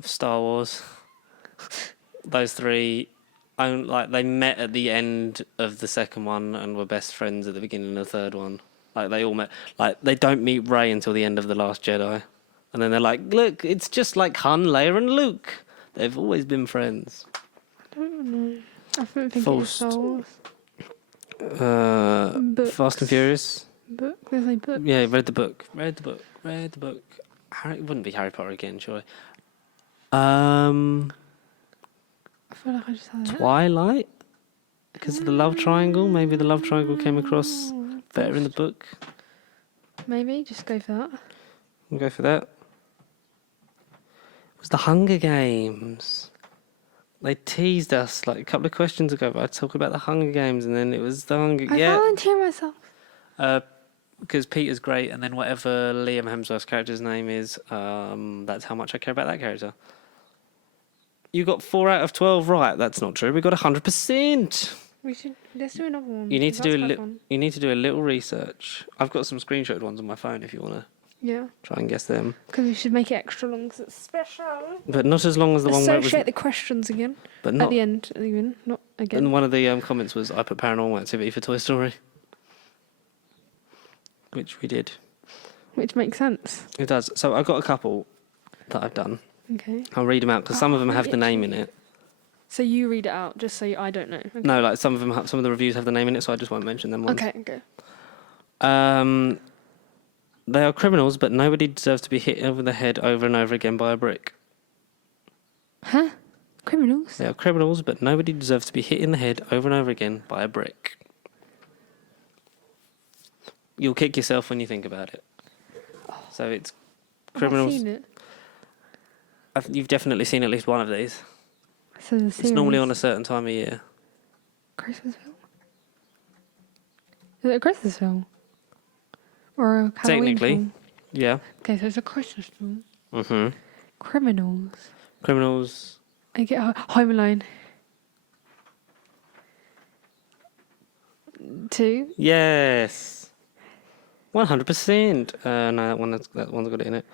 Star Wars. Those three, they met at the end of the second one and were best friends at the beginning of the third one. Like they all met. Like they don't meet Rey until the end of The Last Jedi. And then they're like, look, it's just like Han, Leia, and Luke. They've always been friends. I don't know. I don't think False. it's Star Wars. Fast and Books. Furious. Book? There's a book. Yeah, read the book. Read the book. It wouldn't be Harry Potter again, surely. I feel like I just had it. Twilight? Because of the love triangle? Maybe the love triangle came across better in the book. Maybe, just go for that. We'll go for that. It was the Hunger Games. They teased us like a couple of questions ago, but I talked about the Hunger Games, and then it was the Hunger Games. I volunteer myself. Because Peter's great, and then whatever Liam Hemsworth's character's name is, that's how much I care about that character. You got 4 out of 12 right. That's not true. We got 100%. Let's do another one. You need to That's do fun. You need to do a little research. I've got some screenshot ones on my phone if you want to Yeah. try and guess them. Because we should make it extra long because it's special. But not as long as the one where it was. Associate the questions again. But At not. the end, even. Not again. And one of the comments was, I put Paranormal Activity for Toy Story. Which we did. Which makes sense. It does. So I've got a couple that I've done. Okay. I'll read them out because some of them have the name in it. So you read it out just so I don't know. Okay. No, like some of the reviews have the name in it, so I just won't mention them ones. Okay. They are criminals, but nobody deserves to be hit over the head over and over again by a brick. Huh? Criminals? They are criminals, but nobody deserves to be hit in the head over and over again by a brick. You'll kick yourself when you think about it. So it's criminals. Have I seen it? You've definitely seen at least one of these. So the It's normally on a certain time of year. Christmas film? Is it a Christmas film? Or a Halloween Technically. film? Yeah. Okay, so it's a Christmas film. Mm-hmm. Criminals. Criminals. I get Home Alone. 2. Yes. 100%. No, that one's got it in it.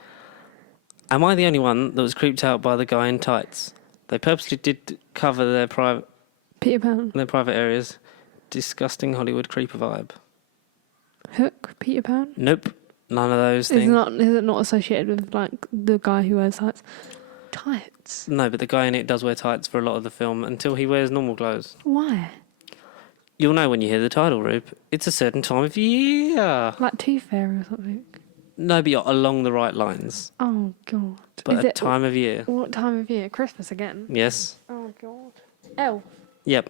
Am I the only one that was creeped out by the guy in tights? They purposely did cover their private Peter Pan. areas. Disgusting Hollywood creeper vibe. Hook. Peter Pan. Nope. None of those things. Is it not associated with like the guy who wears tights? Tights. No, but the guy in it does wear tights for a lot of the film until he wears normal clothes. Why? You'll know when you hear the title, Rube. It's a certain time of year. Like Tooth Fairy or something. No, but you're along the right lines. Oh god. But Is a it time of year. What time of year? Christmas again. Yes. Oh god. Elf. Yep.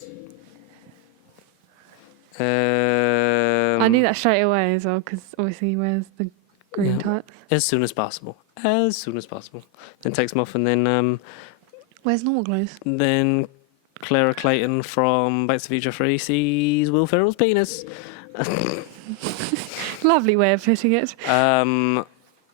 I knew that straight away as well because obviously he wears the green Yeah. tights. As soon as possible. As soon as possible. Then takes them off, and then Wears normal clothes. Clara Clayton from Back to the Future 3 sees Will Ferrell's penis. Lovely way of putting it. Not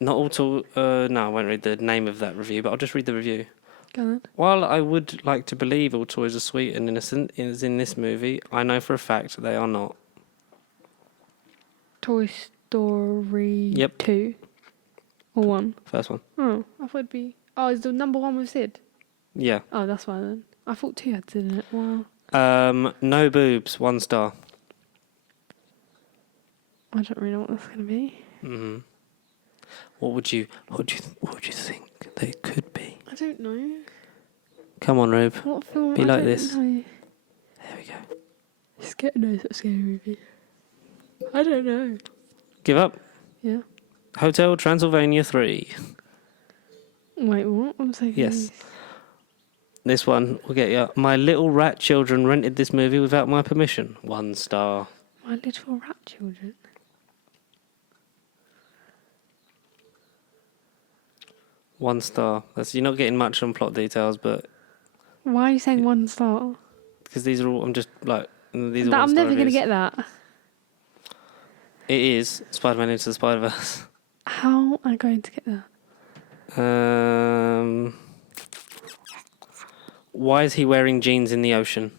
all to... no, I won't read the name of that review, but I'll just read the review. Go on. While I would like to believe all toys are sweet and innocent as in this movie, I know for a fact they are not. Toy Story Yep. 2 or 1. First one. Oh, I thought it'd be. Oh, is the number 1 with Sid? Yeah. Oh, that's why then. I thought 2 had Sid in it. Wow. No boobs, 1 star. I don't really know what that's gonna be. Mm-hmm. What would you think they could be? I don't know. Come on, Rube. What film? Be I like don't this. know. There we go. It's a scary movie. I don't know. Give up. Yeah. Hotel Transylvania 3. Wait, what? I'm so Yes. confused. This one will get you. My little rat children rented this movie without my permission. 1 star. My Little Rat Children. 1 star. You're not getting much on plot details, but Why are you saying 1 star? because these are all, I'm just like these are. I'm never going to get that. It is Spider-Man Into the Spider-Verse. How am I going to get that? Why is he wearing jeans in the ocean?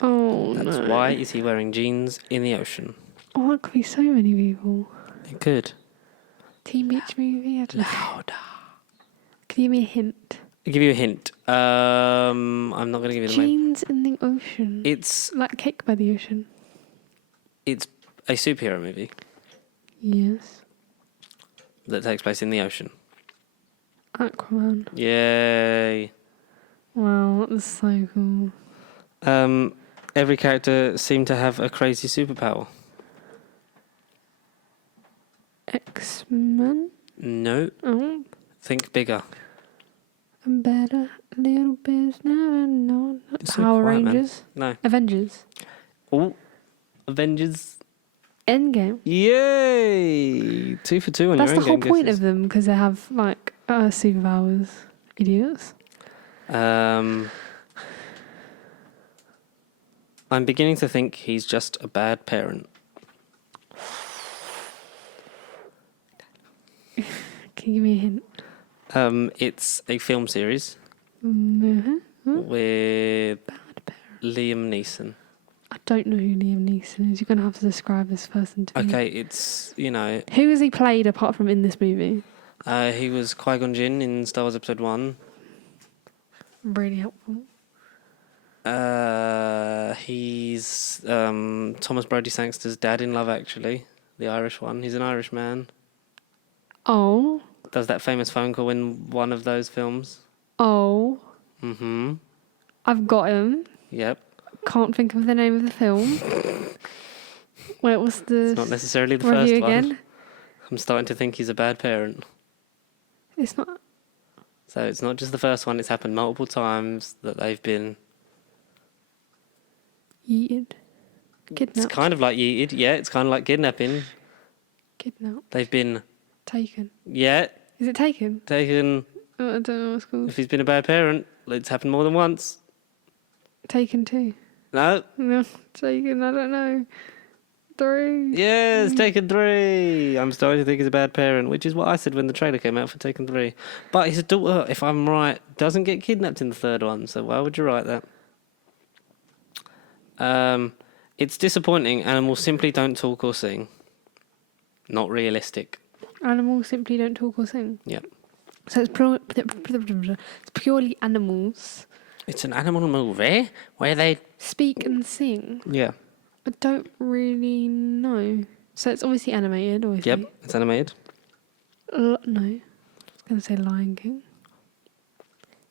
Oh, That's no. why is he wearing jeans in the ocean? Oh, that could be so many people. It could. Teen Beach Movie? I don't know. Louder. Can you give me a hint? I'll give you a hint. I'm not going to give you the name. Jeans in the ocean. It's Like Cake by the Ocean. a superhero movie. Yes. that takes place in the ocean. Aquaman. Yay. Wow, that was so cool. Every character seemed to have a crazy superpower. X-Men? No. Oh. Think bigger. I'm better, little bit's never known. It's so Power quiet, man. Rangers? No. Avengers? Oh, Avengers. Endgame? Yay! 2 for 2 on That's your the whole Endgame point guesses. of them, because they have, like, superpowers. Idiots. I'm beginning to think he's just a bad parent. Can you give me a hint? It's a film series Mm-hmm. with Bad parent. Liam Neeson. I don't know who Liam Neeson is. You're going to have to describe this person to me. Okay, it's, Who has he played apart from in this movie? he was Qui-Gon Jinn in Star Wars Episode 1. Really helpful. He's Thomas Brodie Sangster's dad in Love Actually, the Irish one. He's an Irish man. Oh. Does that famous phone call in one of those films. Oh. Mm-hmm. I've got him. Yep. Can't think of the name of the film. Wait, what's the It's not necessarily the review first again? one. I'm starting to think he's a bad parent. It's not. So it's not just the first one. It's happened multiple times that they've been... Yeeted. It's Kidnapped. kind of like yeeted. Yeah, it's kind of like kidnapping. Kidnapped. They've been... Taken. Yeah, Is it taken? taken... Oh, I don't know what it's called. If he's been a bad parent, it's happened more than once. Taken 2. No? No, taken, I don't know. 3. Yeah, it's Taken 3. I'm starting to think he's a bad parent, which is what I said when the trailer came out for Taken 3. But his daughter, if I'm right, doesn't get kidnapped in the third one, so why would you write that? It's disappointing. Animals simply don't talk or sing. Not realistic. Animals simply don't talk or sing. Yep. So it's purely animals It's an animal movie where they... speak and sing. Yeah. I don't really know. So it's obviously animated, obviously. Yep, it's animated. No. I was going to say Lion King.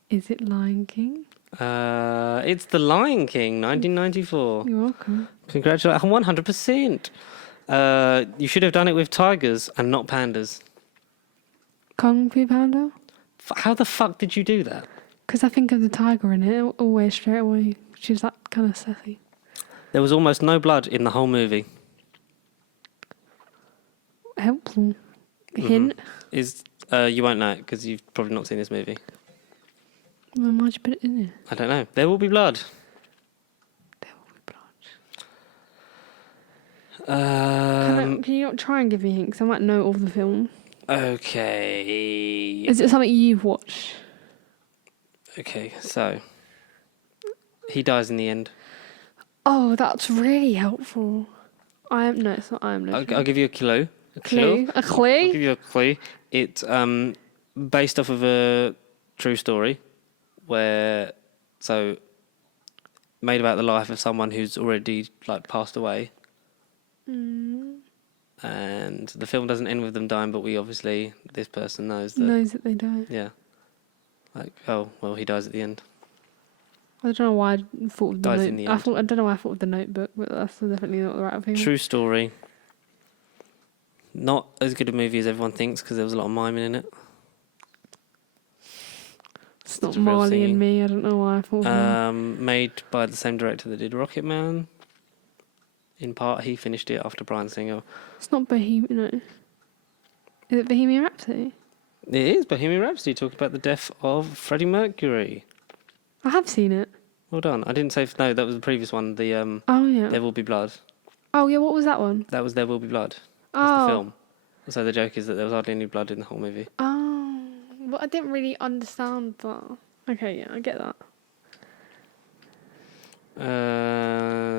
Is it Lion King? It's The Lion King, 1994. You're welcome. Congratulations, 100%. You should have done it with tigers and not pandas. Kung Fu Panda? How the fuck did you do that? Because I think of the tiger in it always straight away. She's that kind of sassy. There was almost no blood in the whole movie. Helpful. Hint. Is you won't know it because you've probably not seen this movie. Well, why'd you put it in there? I don't know. There will be blood. There will be blood. Can you not try and give me a hint? Because I might know all the film. Okay. Is it something you've watched? Okay, so he dies in the end. Oh, that's really helpful. No, it's not I Am Legend. I'll give you a clue. A Clue? A I'll clue? give you a clue. It's based off of a true story, made about the life of someone who's already passed away. And the film doesn't end with them dying, but this person knows that. Knows that they die. Yeah. He dies at the end. I don't know why I thought of the Dies note. in the I end. don't know why I thought of the Notebook, but that's definitely not the right thing. True story. Not as good a movie as everyone thinks because there was a lot of miming in it. It's not a real Marley singing. and Me. I don't know why I thought of that. Made by the same director that did Rocket Man. In part, he finished it after Bryan Singer. It's not Bohemian. No. Is it Bohemian Rhapsody? It is Bohemian Rhapsody, talking about the death of Freddie Mercury. I have seen it. Well done. I didn't say... No, that was the previous one. The Oh, yeah. There Will Be Blood. Oh, yeah, what was that one? That was There Will Be Blood. Oh. That's the film. So the joke is that there was hardly any blood in the whole movie. Oh. Well, I didn't really understand that. Okay, yeah, I get that.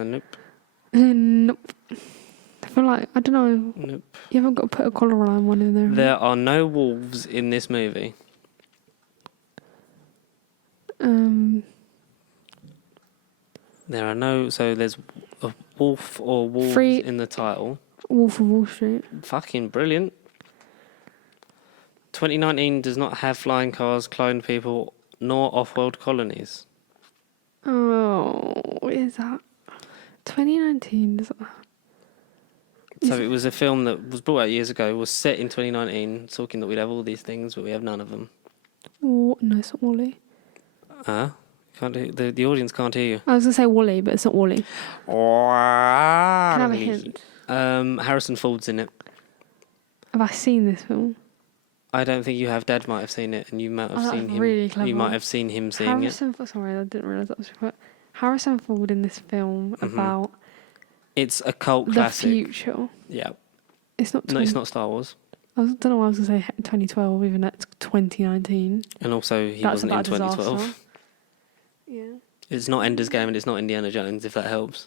Nope. Nope. I feel like, I don't know, Nope. you haven't got to put a collar around one in there. have you? There are no wolves in this movie. There are no... So there's a wolf or wolves in the title. Wolf of Wall Street. Fucking brilliant. 2019 does not have flying cars, cloned people, nor off-world colonies. Oh, what is that? 2019. So it was a film that was brought out years ago, was set in 2019, talking that we'd have all these things, but we have none of them. Oh, no, it's not Wally. Can't do, the audience can't hear you. I was going to say Wally, but it's not Wally. Can I have a hint? Harrison Ford's in it. Have I seen this film? I don't think you have. Dad might have seen it, and you might have Oh, seen that's him. really clever. You might have seen him seeing it. Sorry, I didn't realise that was quite. Harrison Ford in this film about It's a cult the classic. future. Yeah. It's not. No, it's not Star Wars. I don't know why I was going to say 2012, even though it's 2019. And also, he That's wasn't in about a 2012. disaster. Yeah. It's not Ender's Game, and it's not Indiana Jones, if that helps.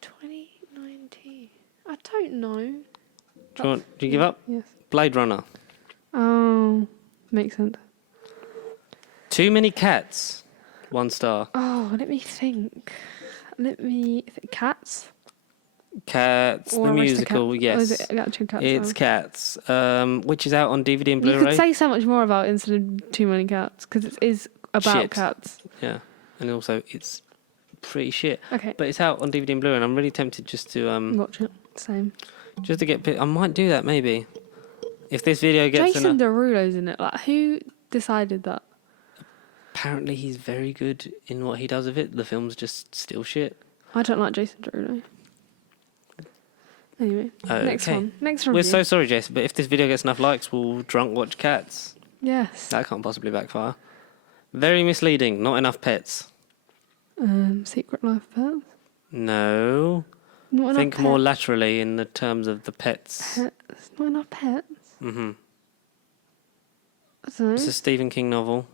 2019. I don't know. Do you give up? Yes. Blade Runner. Oh, makes sense. Too Many Cats. 1 star. Oh, let me think. Cats? Cats, Or the musical, Aristocats? yes. Or is it actual Cats? It's Cats, which is out on DVD and You Blu-ray. could say so much more about it instead of Too Many Cats, because it is about Shit. cats. Yeah, and also it's pretty shit. Okay. But it's out on DVD and Blu-ray, and I'm really tempted just to Watch it. Same. just to get. I might do that maybe. If this video gets Jason Derulo's in it. Like, who decided that? Apparently, he's very good in what he does with it. The film's just still shit. I don't like Jason Derulo. Anyway, next Okay. one. Next review. We're so sorry, Jason, but if this video gets enough likes, we'll drunk watch Cats. Yes. That can't possibly backfire. Very misleading. Not enough pets. Secret Life of Pets. No. Not enough Think pets. more laterally in the terms of the pets. Pets. Not enough pets. Mm-hmm. I don't know. It's a Stephen King novel.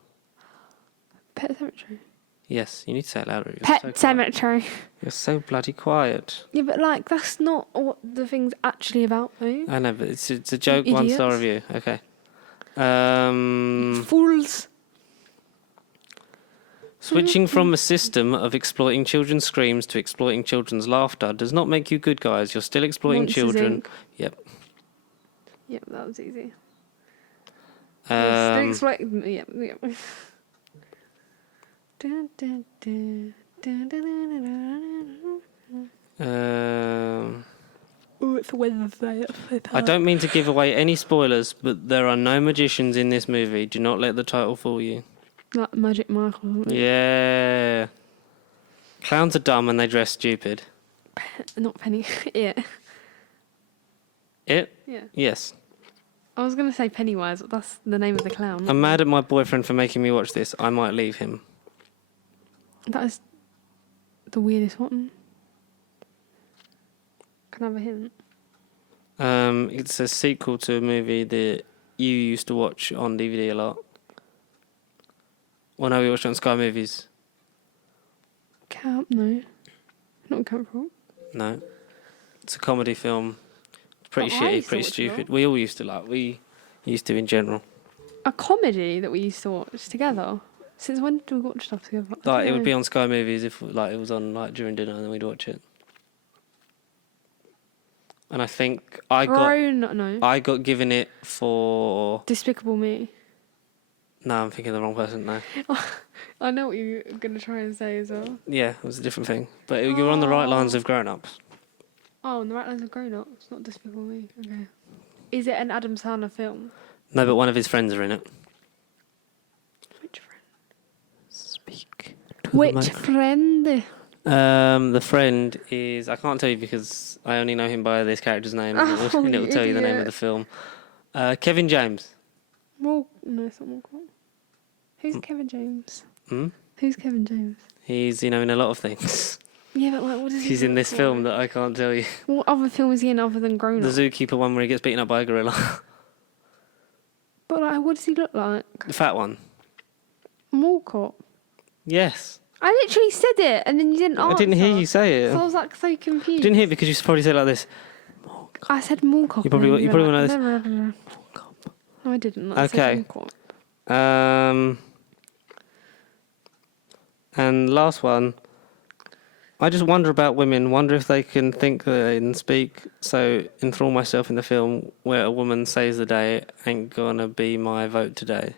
Pet Cemetery. Yes, you need to say it louder. You're Pet so quiet. Cemetery. You're so bloody quiet. Yeah, but like that's not what the thing's actually about, though. I know, but it's a joke. You 1 star idiots. review. Okay. Fools. Switching from a system of exploiting children's screams to exploiting children's laughter does not make you good guys. You're still exploiting Monsters, children. Inc. Yep. Yep, that was easy. Um, Yep. Dun, dun, dun, dun, dun, dun, dun, dun. Oh, it's Wednesday. I don't mean to give away any spoilers, but there are no magicians in this movie. Do not let the title fool you. Like Magic Michael. Isn't it? Yeah. Clowns are dumb and they dress stupid. Not Penny. Yeah. It? Yeah. Yes. I was going to say Pennywise, but that's the name of the clown. I'm mad at my boyfriend for making me watch this. I might leave him. That is the weirdest one. Can I have a hint? It's a sequel to a movie that you used to watch on DVD a lot. Well, no, we watched it on Sky Movies. Camp? No. Not Camp Rock. No. It's a comedy film. It's pretty But I shitty, used to pretty watch it a stupid. lot. We all used to like. We used to in general. A comedy that we used to watch together. Since when did we watch stuff together? I Like don't it would know. be on Sky Movies if like it was on like during dinner and then we'd watch it. And I think I got given it for. Despicable Me. No, I'm thinking of the wrong person now. I know what you're going to try and say as well. Yeah, it was a different thing. But you were on the right lines of grown ups. Oh, and the right lines of grown ups, not Despicable Me. Okay. Is it an Adam Sandler film? No, but one of his friends are in it. Which friend? Speak. Which friend? The friend is I can't tell you because I only know him by this character's name and Oh, it'll tell you the name of idiot. the film. Kevin James. No, it's not Walcott. Who's Kevin James? Hmm? Who's Kevin James? He's in a lot of things. Yeah, but like, what is he? He's in look this like? film that I can't tell you. What other film is he in other than Grown The Up? Zookeeper one where he gets beaten up by a gorilla. But like, what does he look like? The fat one. Walcott. Yes. I literally said it, and then you didn't answer. I didn't hear you say it. So I was like so confused. Didn't hear it because you probably said it like this. I said Moorcock. You probably and then probably were know this. like, No, I didn't. I said Okay. Moorcock. And last one. I just wonder about women. Wonder if they can think and speak. So enthrall myself in the film where a woman saves the day. Ain't gonna be my vote today.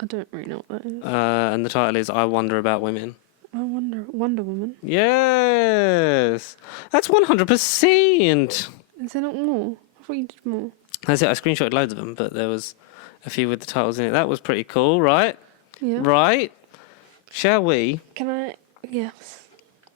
I don't really know what that is. And the title is I Wonder About Women. I wonder, Wonder Woman. Yes, that's 100%. Is there not more? I thought you did more. That's it. I screenshotted loads of them, but there was a few with the titles in it. That was pretty cool, right? Yeah. Right. Shall we? Can I? Yes.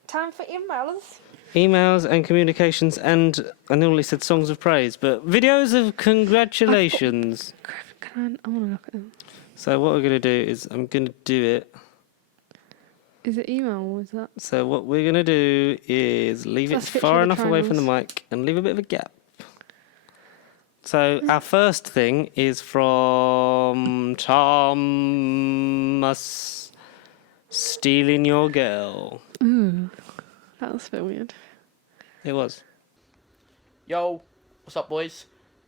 Time for emails. Emails and communications, and I nearly said songs of praise, but videos of congratulations. Can I want to look at them. So what we're going to do is I'm going to do it. Is it email or is that? So what we're going to do is leave it Let's picture far the enough away from the triangles. mic and leave a bit of a gap. So our first thing is from Thomas, Stealing Your Girl. Ooh, that was a bit weird. It was. Yo, what's up, boys?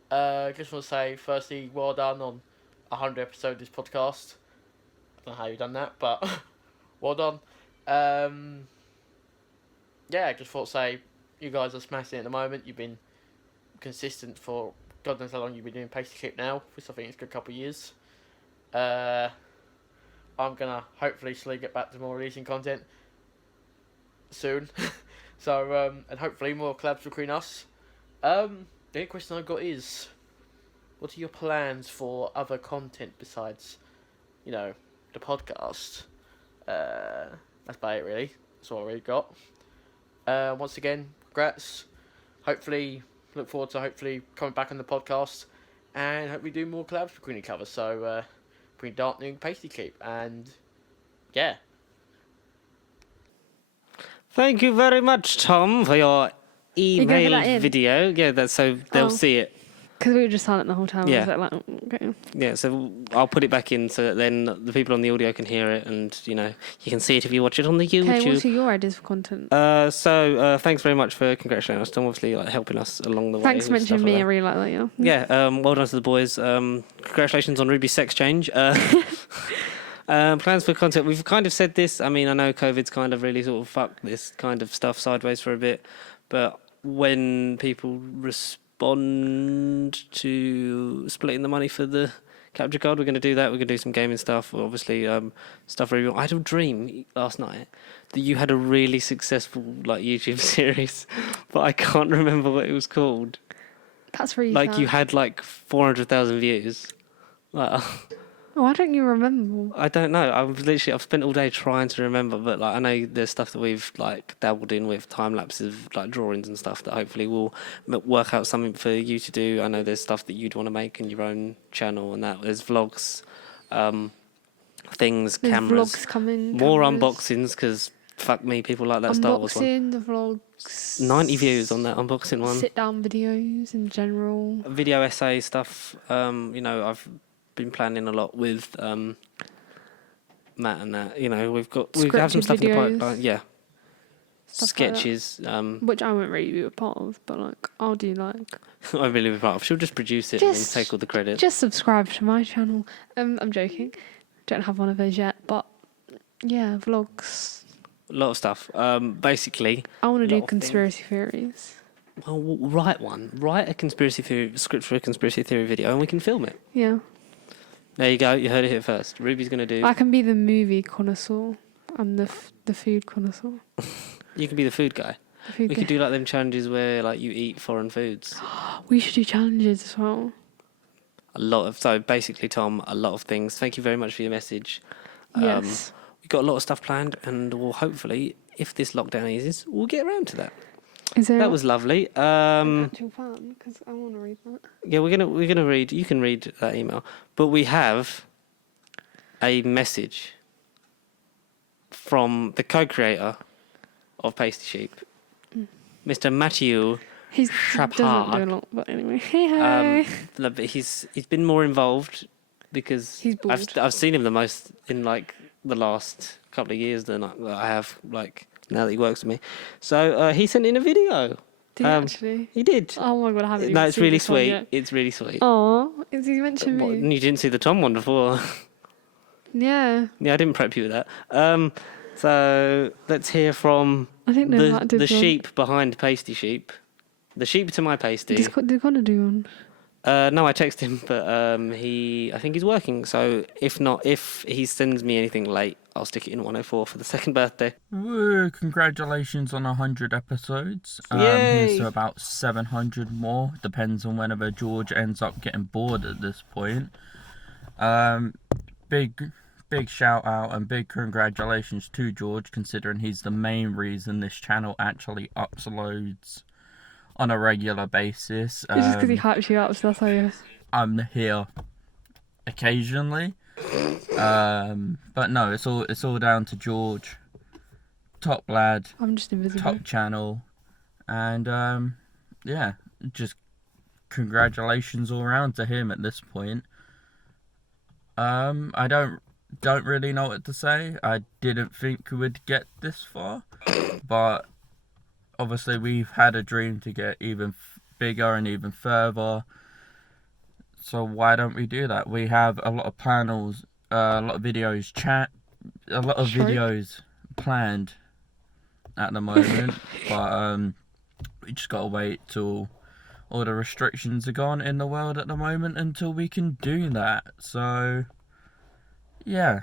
Just want to say, firstly, well done on 100 episodes of this podcast. I don't know how you've done that, but well done. Yeah, just thought to say, you guys are smashing it at the moment. You've been consistent for God knows how long you've been doing Pasty Keep now, which I think is a good couple of years. I'm gonna hopefully slowly get back to more releasing content soon. So, and hopefully more collabs between us. The only question I've got is, what are your plans for other content besides, you know, the podcast? That's about it, really. That's all I really got. Once again, congrats. Hopefully, look forward to coming back on the podcast and hopefully do more collabs between each other. So, between Dark Noon and Pasty Keep, and yeah. Thank you very much, Tom, for your You gonna put that email in? video. Yeah, that's so they'll Oh. see it. Because we were just silent the whole time. Yeah. I was like, okay. Yeah, so I'll put it back in so that then the people on the audio can hear it, and you know you can see it if you watch it on the Okay, what YouTube. are your ideas for content? So thanks very much for congratulating us, Tom. Obviously, like helping us along the way. Thanks for with mentioning stuff me. like I that. really like that, yeah. Yeah, well done to the boys. Congratulations on Ruby's sex change. Plans for content. We've kind of said this. I mean, I know COVID's kind of really sort of fucked this kind of stuff sideways for a bit, but when people respond to splitting the money for the capture card, we're going to do that. We're going to do some gaming stuff. Obviously, stuff for everyone. I had a dream last night that you had a really successful like YouTube series, but I can't remember what it was called. That's really Like sad. you had like 400,000 views. Like, Why don't you remember? I don't know. I've spent all day trying to remember, but like I know there's stuff that we've like dabbled in with time lapses of like drawings and stuff that hopefully will work out something for you to do. I know there's stuff that you'd want to make in your own channel and that. There's vlogs, things, There's cameras, vlogs coming. more cameras. unboxings because fuck me, people like that Star Wars one. Unboxing, the vlogs. 90 views on that unboxing one. Sit down videos in general. Video essay stuff. You know, I've been planning a lot with Matt and that. You know, we have some Scripted stuff in the videos. pipeline. Yeah, Stuff like that. sketches. Which I won't really be a part of, but like I'll do like. I really be part of. She'll just produce it Just- and take all the credit. Just subscribe to my channel. I'm joking. Don't have one of those yet, but yeah, vlogs. A lot of stuff. Basically, I want to lot do of things. conspiracy theories. well, write one. Write a conspiracy theory script for a conspiracy theory video, and we can film it. Yeah, There you go. You heard it here first. Ruby's gonna do. I can be the movie connoisseur. I'm the food connoisseur. You can be the food guy. The food We could do like them challenges where like you eat foreign foods. We should do challenges as well. So basically, Tom, a lot of things. Thank you very much for your message. Yes. We've got a lot of stuff planned, and we'll hopefully, if this lockdown eases, we'll get around to that. Is there That was lovely. an actual fan? Because I want to read that. Yeah, we're gonna read. You can read that email, but we have a message from the co-creator of Pasty Sheep, Mr. Matthew. He Shrap doesn't hard. do a lot, but anyway. Hey. But he's been more involved because He's bored. I've seen him the most in like the last couple of years than I have like now that he works with me. So he sent in a video. Did he actually? He did. Oh my god, I haven't No, even it's seen really this one sweet. yet. It's really sweet. Oh, is he mentioned What, me? you didn't see the Tom one before. Yeah. Yeah, I didn't prep you with that. So let's hear from I think they might do the one. sheep behind Pasty Sheep. The sheep to my pasty. They're gonna do one. No, I texted him, but I think he's working. So if he sends me anything late, I'll stick it in 104 for the second birthday. Woo! Congratulations on 100 episodes. Yay! Here's to about 700 more. Depends on whenever George ends up getting bored at this point. Big shout out and big congratulations to George, considering he's the main reason this channel actually uploads on a regular basis. It's just because he hypes you up, so that's how you. I'm here occasionally, but no, it's all down to George. Top lad, I'm just invisible. top channel, and yeah, just congratulations all around to him at this point. I don't really know what to say. I didn't think we would get this far, but obviously we've had a dream to get even bigger and even further. So why don't we do that? We have a lot of panels, a lot of videos, videos planned at the moment, but we just gotta wait till all the restrictions are gone in the world at the moment until we can do that. So yeah,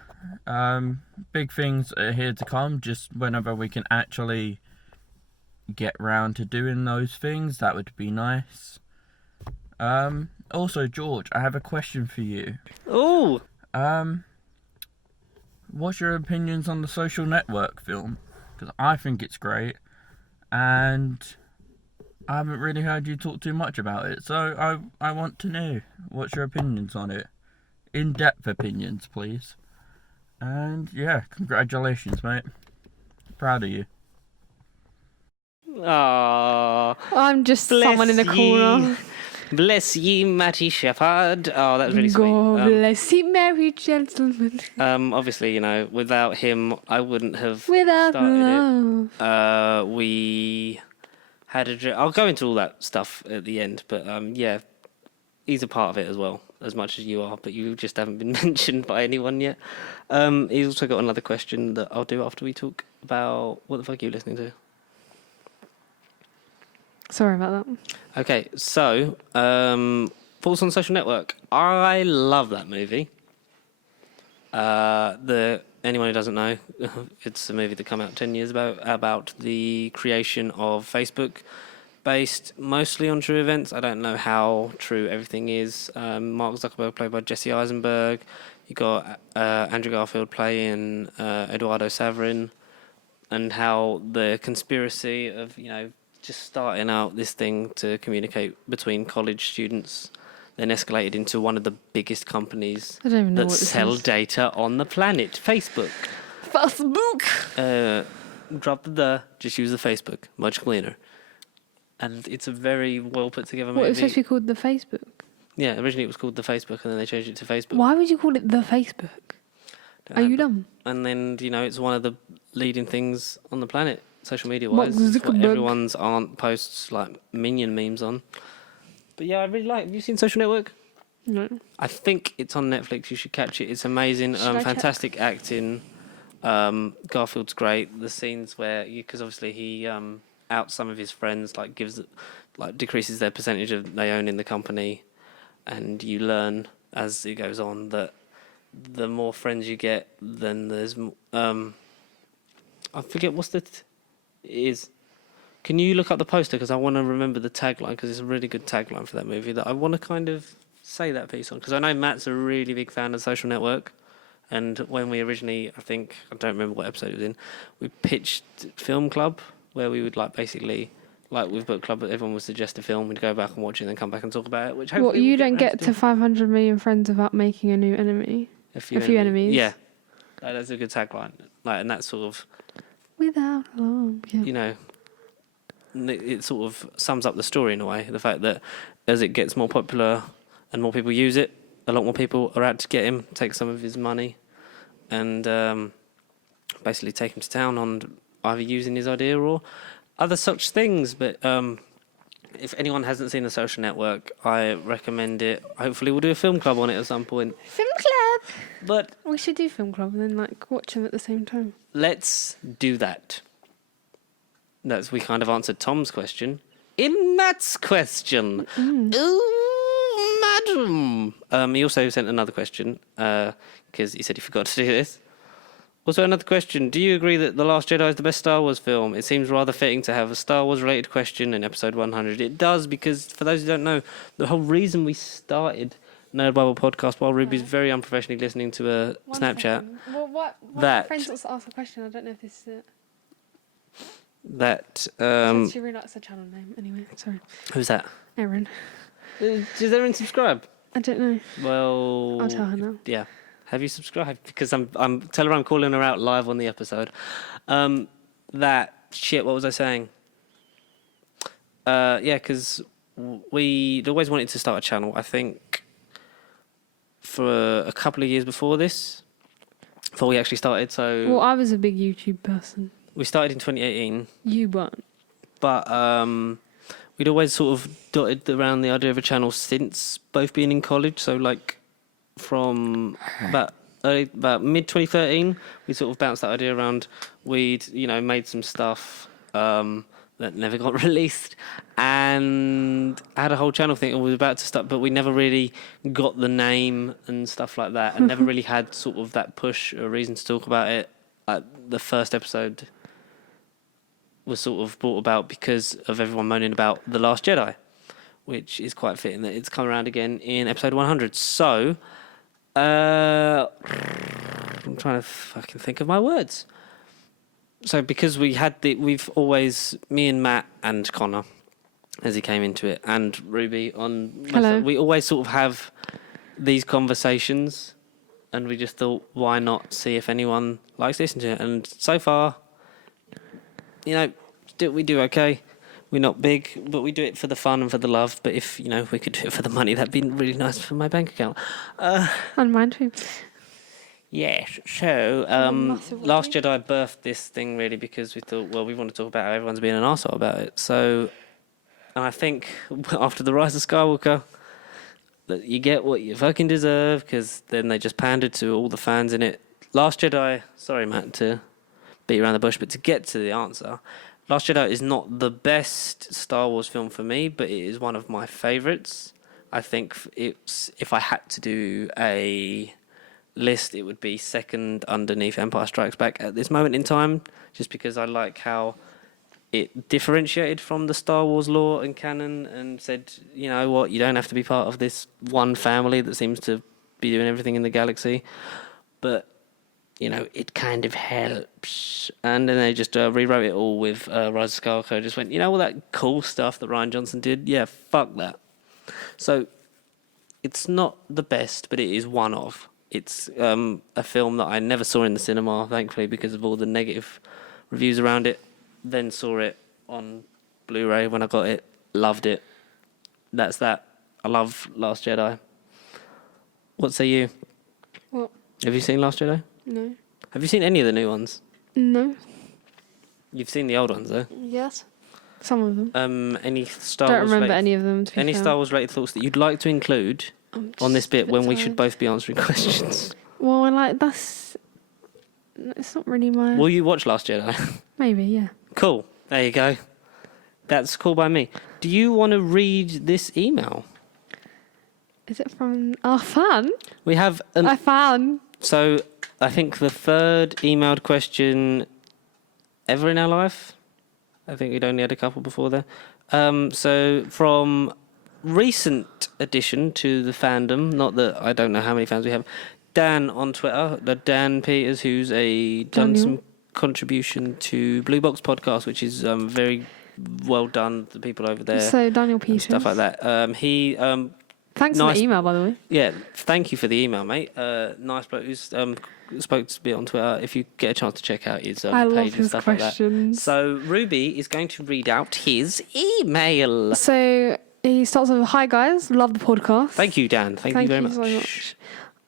big things are here to come. Just whenever we can actually get round to doing those things, that would be nice. Also, George, I have a question for you. Oh, What's your opinions on the Social Network film? Because I think it's great, and I haven't really heard you talk too much about it. So I want to know what's your opinions on it. In-depth opinions, please. And yeah, congratulations, mate. Proud of you. ah, I'm just bless someone in the corner. Bless ye, Matty Shepherd. Oh, that was really sweet. God bless you, merry gentlemen. Obviously, without him, I wouldn't have Without started love. it. We had I'll go into all that stuff at the end, but yeah, he's a part of it as well, as much as you are, but you just haven't been mentioned by anyone yet. He's also got another question that I'll do after we talk about what the fuck are you listening to. Sorry about that. Okay, so thoughts on Social Network. I love that movie. Anyone who doesn't know, it's a movie that came out 10 years about the creation of Facebook, based mostly on true events. I don't know how true everything is. Mark Zuckerberg played by Jesse Eisenberg. You got Andrew Garfield playing Eduardo Saverin, and how the conspiracy of just starting out this thing to communicate between college students then escalated into one of the biggest companies I don't even know that what this sell is. data on the planet, Facebook. Facebook. Drop the just use the Facebook, much cleaner. And it's a very well put together movie. What, it's supposed to be called the Facebook? Yeah, originally it was called the Facebook, and then they changed it to Facebook. Why would you call it the Facebook? Are you dumb? And then it's one of the leading things on the planet, social media Mark wise. It's what Zuckerberg. everyone's aunt posts like minion memes on. But yeah, I really like. Have you seen Social Network? No. I think it's on Netflix. You should catch it. It's amazing. Should I Fantastic acting. Garfield's great. The scenes where because obviously he outs some of his friends, decreases their percentage of they own in the company, and you learn as it goes on that the more friends you get, then there's I forget what's it is. Can you look up the poster, because I want to remember the tagline, because it's a really good tagline for that movie that I want to kind of say that piece on, because I know Matt's a really big fan of Social Network, and when we originally, I don't remember what episode it was in, we pitched Film Club, where we would basically with Book Club, everyone would suggest a film, we'd go back and watch it and then come back and talk about it, which hopefully What, you we'll don't around get to to 500 million friends without making a new enemy? a few enemies. Yeah. That's a good tagline. And that sort of, Without love. Yeah. it sort of sums up the story in a way. The fact that as it gets more popular and more people use it, a lot more people are out to get him, take some of his money, and basically take him to town on either using his idea or other such things. But If anyone hasn't seen The Social Network, I recommend it. Hopefully we'll do a film club on it at some point. Film club. But We should do film club and then like watch them at the same time. let's do that. We kind of answered Tom's question. In Matt's question. Ooh, madam. He also sent another question, because he said he forgot to do this. Also, another question. Do you agree that The Last Jedi is the best Star Wars film? It seems rather fitting to have a Star Wars-related question in episode 100. It does, because for those who don't know, the whole reason we started Nerd Bible Podcast while Ruby's very unprofessionally listening to a Snapchat. Second. Well, what That- my friends wants to ask a question. I don't know if this is it. That, She really likes the channel name. Anyway, sorry. who's that? Erin. Does everyone subscribe? I don't know. Well, I'll tell her now. Yeah. Have you subscribed? Because tell her I'm calling her out live on the episode. What was I saying? Because we'd always wanted to start a channel. I think for a couple of years before this, before we actually started. So Well, I was a big YouTube person. we started in 2018, You weren't. but we'd always sort of dotted around the idea of a channel since both being in college. So like from about mid 2013, we sort of bounced that idea around. We'd made some stuff that never got released, and had a whole channel thing. And we were about to start, but we never really got the name and stuff like that, and never really had sort of that push or reason to talk about it. The first episode was sort of brought about because of everyone moaning about The Last Jedi, which is quite fitting that it's come around again in episode 100. So, I'm trying to fucking think of my words. So, because we've always, me and Matt and Connor, as he came into it, and Ruby Hello. we always sort of have these conversations, and we just thought, why not see if anyone likes listening to it? And so far, we do okay. We're not big, but we do it for the fun and for the love. But if, we could do it for the money, that'd be really nice for my bank account. And mine too. Yes. So, massive Last way. Jedi birthed this thing really because we thought, well, we want to talk about how everyone's being an arsehole about it. So, and I think after The Rise of Skywalker, that you get what you fucking deserve, because then they just pandered to all the fans in it. Last Jedi, sorry, Matt, to beat around the bush, but to get to the answer, Last Jedi is not the best Star Wars film for me, but it is one of my favourites. I think if I had to do a list, it would be second underneath Empire Strikes Back at this moment in time, just because I like how it differentiated from the Star Wars lore and canon and said, you know what, you don't have to be part of this one family that seems to be doing everything in the galaxy, but it kind of helps. And then they just rewrote it all with Rise of Skywalker. Just went, all that cool stuff that Rian Johnson did? Yeah, fuck that. So it's not the best, but it is one of. It's a film that I never saw in the cinema, thankfully, because of all the negative reviews around it. Then saw it on Blu-ray when I got it. Loved it. That's that. I love Last Jedi. What say you? What? Have you seen Last Jedi? No. Have you seen any of the new ones? No. You've seen the old ones, though. Yes. Some of them. Any Star Don't Wars remember related, any of them. To be any fair. Star Wars related thoughts that you'd like to include I'm on this just a bit when we tired. should both be answering questions? Well, that's. It's not really my. Will you watch Last Jedi? Maybe, yeah. Cool. There you go. That's cool by me. Do you want to read this email? Is it from our fan? We have A fan. So I think the third emailed question ever in our life. I think we'd only had a couple before there. So from recent addition to the fandom, not that I don't know how many fans we have, Dan on Twitter, the Dan Peters, who's done Daniel. some contribution to Blue Box Podcast, which is very well done. The people over there, So Daniel and Peters. stuff like that. He Thanks for Nice. the email, by the way. yeah, thank you for the email, mate. Nice bloke who's spoke to me on Twitter. If you get a chance to check out his I love page and his stuff like that. questions. So Ruby is going to read out his email. So he starts with, "Hi guys, love the podcast. Thank you, Dan. Thank you very so much. much.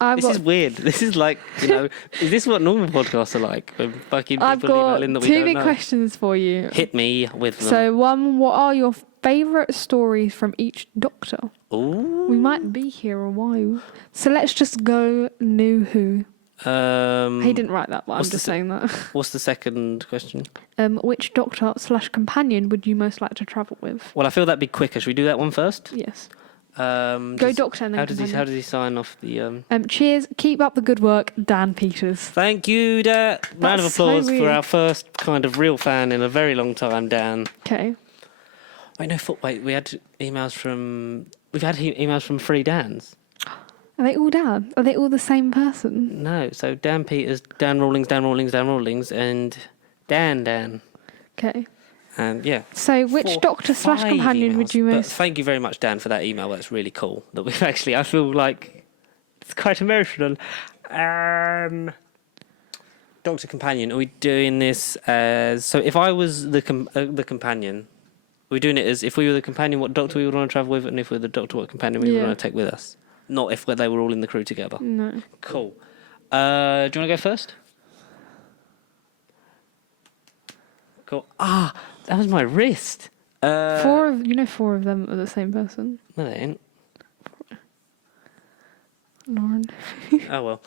I've This is weird. This is like, is this what normal podcasts are like? When fucking people got email in that we two don't big know. questions for you. Hit me with them. So, one, what are your favourite stories from each Doctor? Ooh. We might be here a while. So let's just go New Who. He didn't write that, but I'm what's just the saying that. What's the second question? Which Doctor/companion would you most like to travel with? Well, I feel that'd be quicker. Should we do that one first? Yes. Go Doctor and then how does companion. How does he sign off the? Cheers. Keep up the good work, Dan Peters. Thank you, Dan. Round of That's so applause for weird. our first kind of real fan in a very long time, Dan. Okay. Wait, no, wait. We've had emails from three Dans. Are they all Dan? Are they all the same person? No, so Dan Peters, Dan Rawlings, and Dan. Okay. And yeah. So which Doctor/companion would you But most... thank you very much, Dan, for that email. That's really cool. That we've actually, I feel like it's quite emotional. Doctor Companion, are we doing this as... So if I was the companion, we're doing it as if we were the companion, what Doctor we would want to travel with, and if we were the Doctor, what companion we would Yeah. want to take with us. Not if they were all in the crew together. No. Cool. Do you want to go first? Cool. Ah, that was my wrist. Four of them are the same person. No, they ain't. Lauren. Oh well.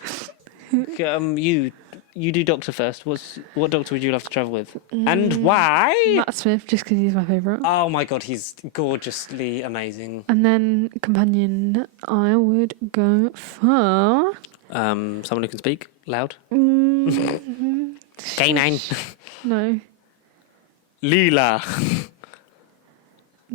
You do Doctor first. What Doctor would you love to travel with, and why? Matt Smith, just because he's my favourite. Oh my God, he's gorgeously amazing. And then companion, I would go for... Someone who can speak loud. Mm-hmm. Canine. No, Leela.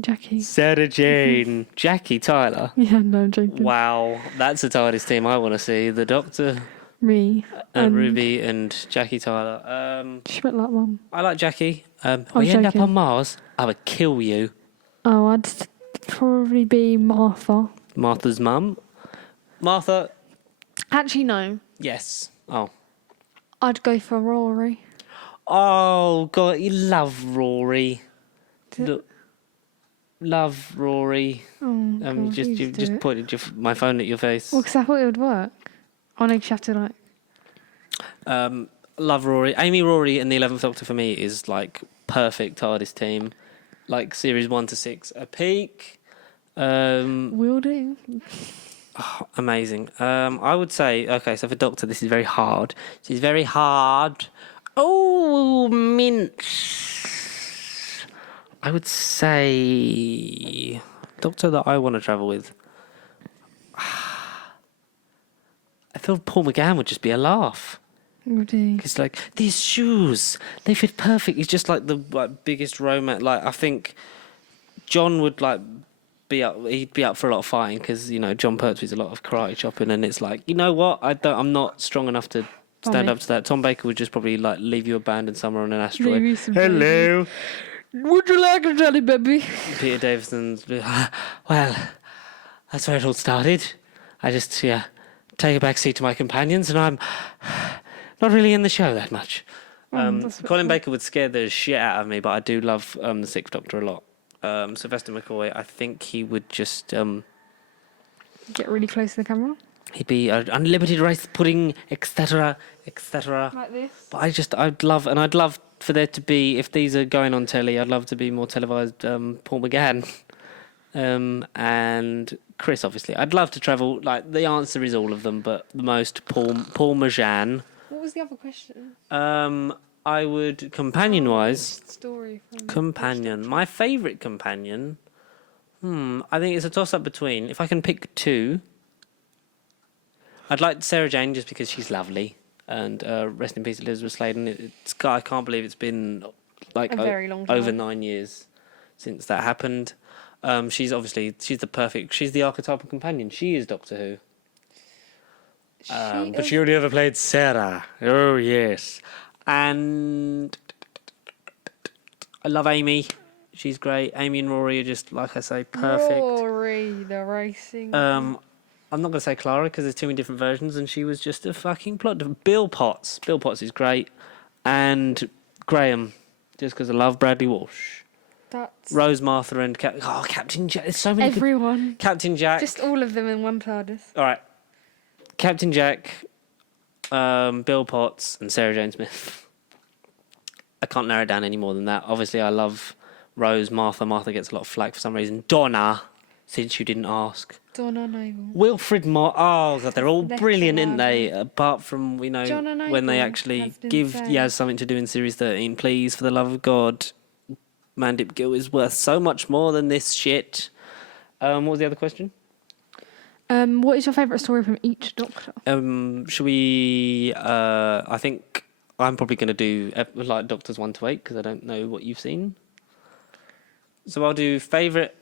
Jackie. Sarah Jane. Jackie Tyler. Yeah, no, I'm joking. Wow, that's the TARDIS team I want to see. The Doctor, Me. Ruby, and Jackie Tyler. She went like Mum. I like Jackie. was We end up joking. on Mars, I would kill you. Oh, I'd probably be Martha. Martha's mum. Martha. Actually, no. Yes. Oh. I'd go for Rory. Oh God, you love Rory. Did- Love Rory. Oh, You God, you just do it. pointed my phone at your face. Well, because I thought it would work. Oh, no, 'cause you have to, like... Love Rory. Amy, Rory, and the 11th Doctor for me is like perfect TARDIS team. Like series 1 to 6 a peak. Will do. Amazing. I would say, okay, so for Doctor, this is very hard. This is very hard. Oh, mince. I would say Doctor that I want to travel with. I feel Paul McGann would just be a laugh. Would he? Because like these shoes, they fit perfect. He's just like the biggest romance. Like I think John would like be up. He'd be up for a lot of fighting because John Pertwee's a lot of karate chopping, and it's like what I'm not strong enough to stand Tommy. up to that. Tom Baker would just probably like leave you abandoned somewhere on an asteroid. Leave you some Hello. Would you like a jelly baby? Peter Davison's. Well, that's where it all started. I just take a back seat to my companions, and I'm not really in the show that much. That's Colin Baker would scare the shit out of me, but I do love the Sixth Doctor a lot. Sylvester McCoy, I think he would just Get really close to the camera. he'd be unlimited rice pudding, etc., etc. Like this. But I'd love for there to be, if these are going on telly, I'd love to be more televised. Paul McGann, and Chris, obviously. I'd love to travel. Like the answer is all of them, but the most Paul McGann. What was the other question? I would companion-wise. Story from Companion. My favourite companion. I think it's a toss-up between. If I can pick two, I'd like Sarah Jane just because she's lovely, and rest in peace, Elizabeth Sladen. I can't believe it's been like A very long time. over 9 years since that happened. She's the archetypal companion. She is Doctor Who. But she only ever played Sarah. Oh yes, and I love Amy. She's great. Amy and Rory are just, like I say, perfect. Rory, the racing. I'm not going to say Clara because there's too many different versions, and she was just a fucking plot. Bill Potts. Bill Potts is great, and Graham, just because I love Bradley Walsh. That's Rose, Martha, and Captain Jack. There's so many. everyone. Captain Jack. Just all of them in one TARDIS. All right. Captain Jack, Bill Potts, and Sarah Jane Smith. I can't narrow it down any more than that. Obviously, I love Rose, Martha. Martha gets a lot of flack for some reason. Donna, since you didn't ask. Donna Noble. Wilfred Moore. Oh, God, they're all Next brilliant, aren't they? arrival. Apart from, John and when they Noble actually has been give said. Yaz something to do in Series 13. Please, for the love of God, Mandip Gill is worth so much more than this shit. What was the other question? What is your favourite story from each Doctor? Should we... I think I'm probably going to do like Doctors 1 to 8 because I don't know what you've seen. So I'll do favourite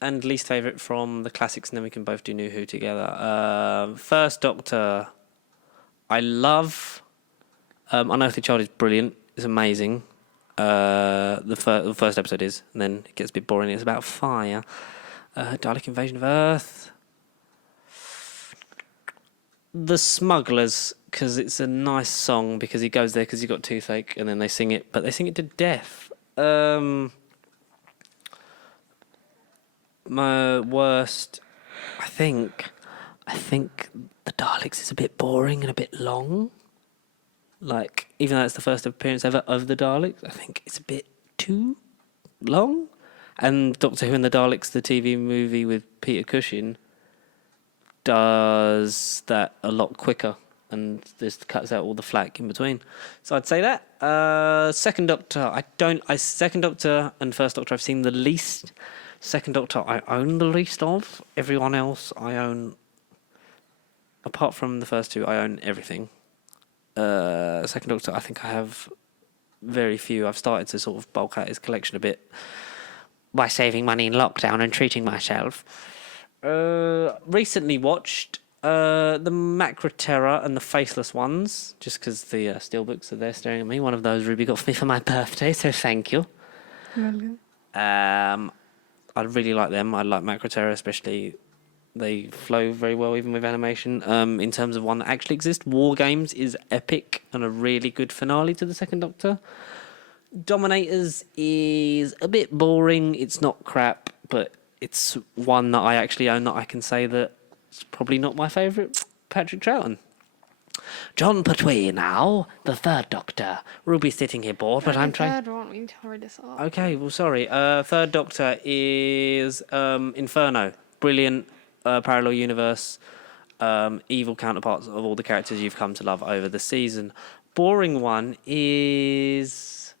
and least favourite from the classics, and then we can both do New Who together. First Doctor, I love. Unearthly Child is brilliant. It's amazing. The first episode is, and then it gets a bit boring. It's about fire. Dalek Invasion of Earth. The Smugglers, because it's a nice song, because he goes there because he's got toothache, and then they sing it, but they sing it to death. My worst, I think the Daleks is a bit boring and a bit long. Like, even though it's the first appearance ever of the Daleks, I think it's a bit too long. And Doctor Who and the Daleks, the TV movie with Peter Cushing, does that a lot quicker and just cuts out all the flack in between. So I'd say that. Second Doctor, Second Doctor and First Doctor I've seen the least. Second Doctor I own the least of. Everyone else I own, apart from the first two, I own everything. Second Doctor, I think I have very few. I've started to sort of bulk out his collection a bit by saving money in lockdown and treating myself. Recently watched the Macra Terror and the Faceless Ones, just because the steelbooks are there staring at me. One of those Ruby got for me for my birthday, so thank you. I really like them. I like Macra Terror, especially. They flow very well, even with animation. In terms of one that actually exists, War Games is epic and a really good finale to the Second Doctor. Dominators is a bit boring. It's not crap, but it's one that I actually own that I can say that it's probably not my favourite. Patrick Troughton. John Pertwee now, the Third Doctor. Ruby's sitting here bored, but I'm trying... Third one, we need to hurry this up. Okay, well, sorry. Third Doctor is Inferno. Brilliant. Parallel universe, evil counterparts of all the characters you've come to love over the season. Boring one is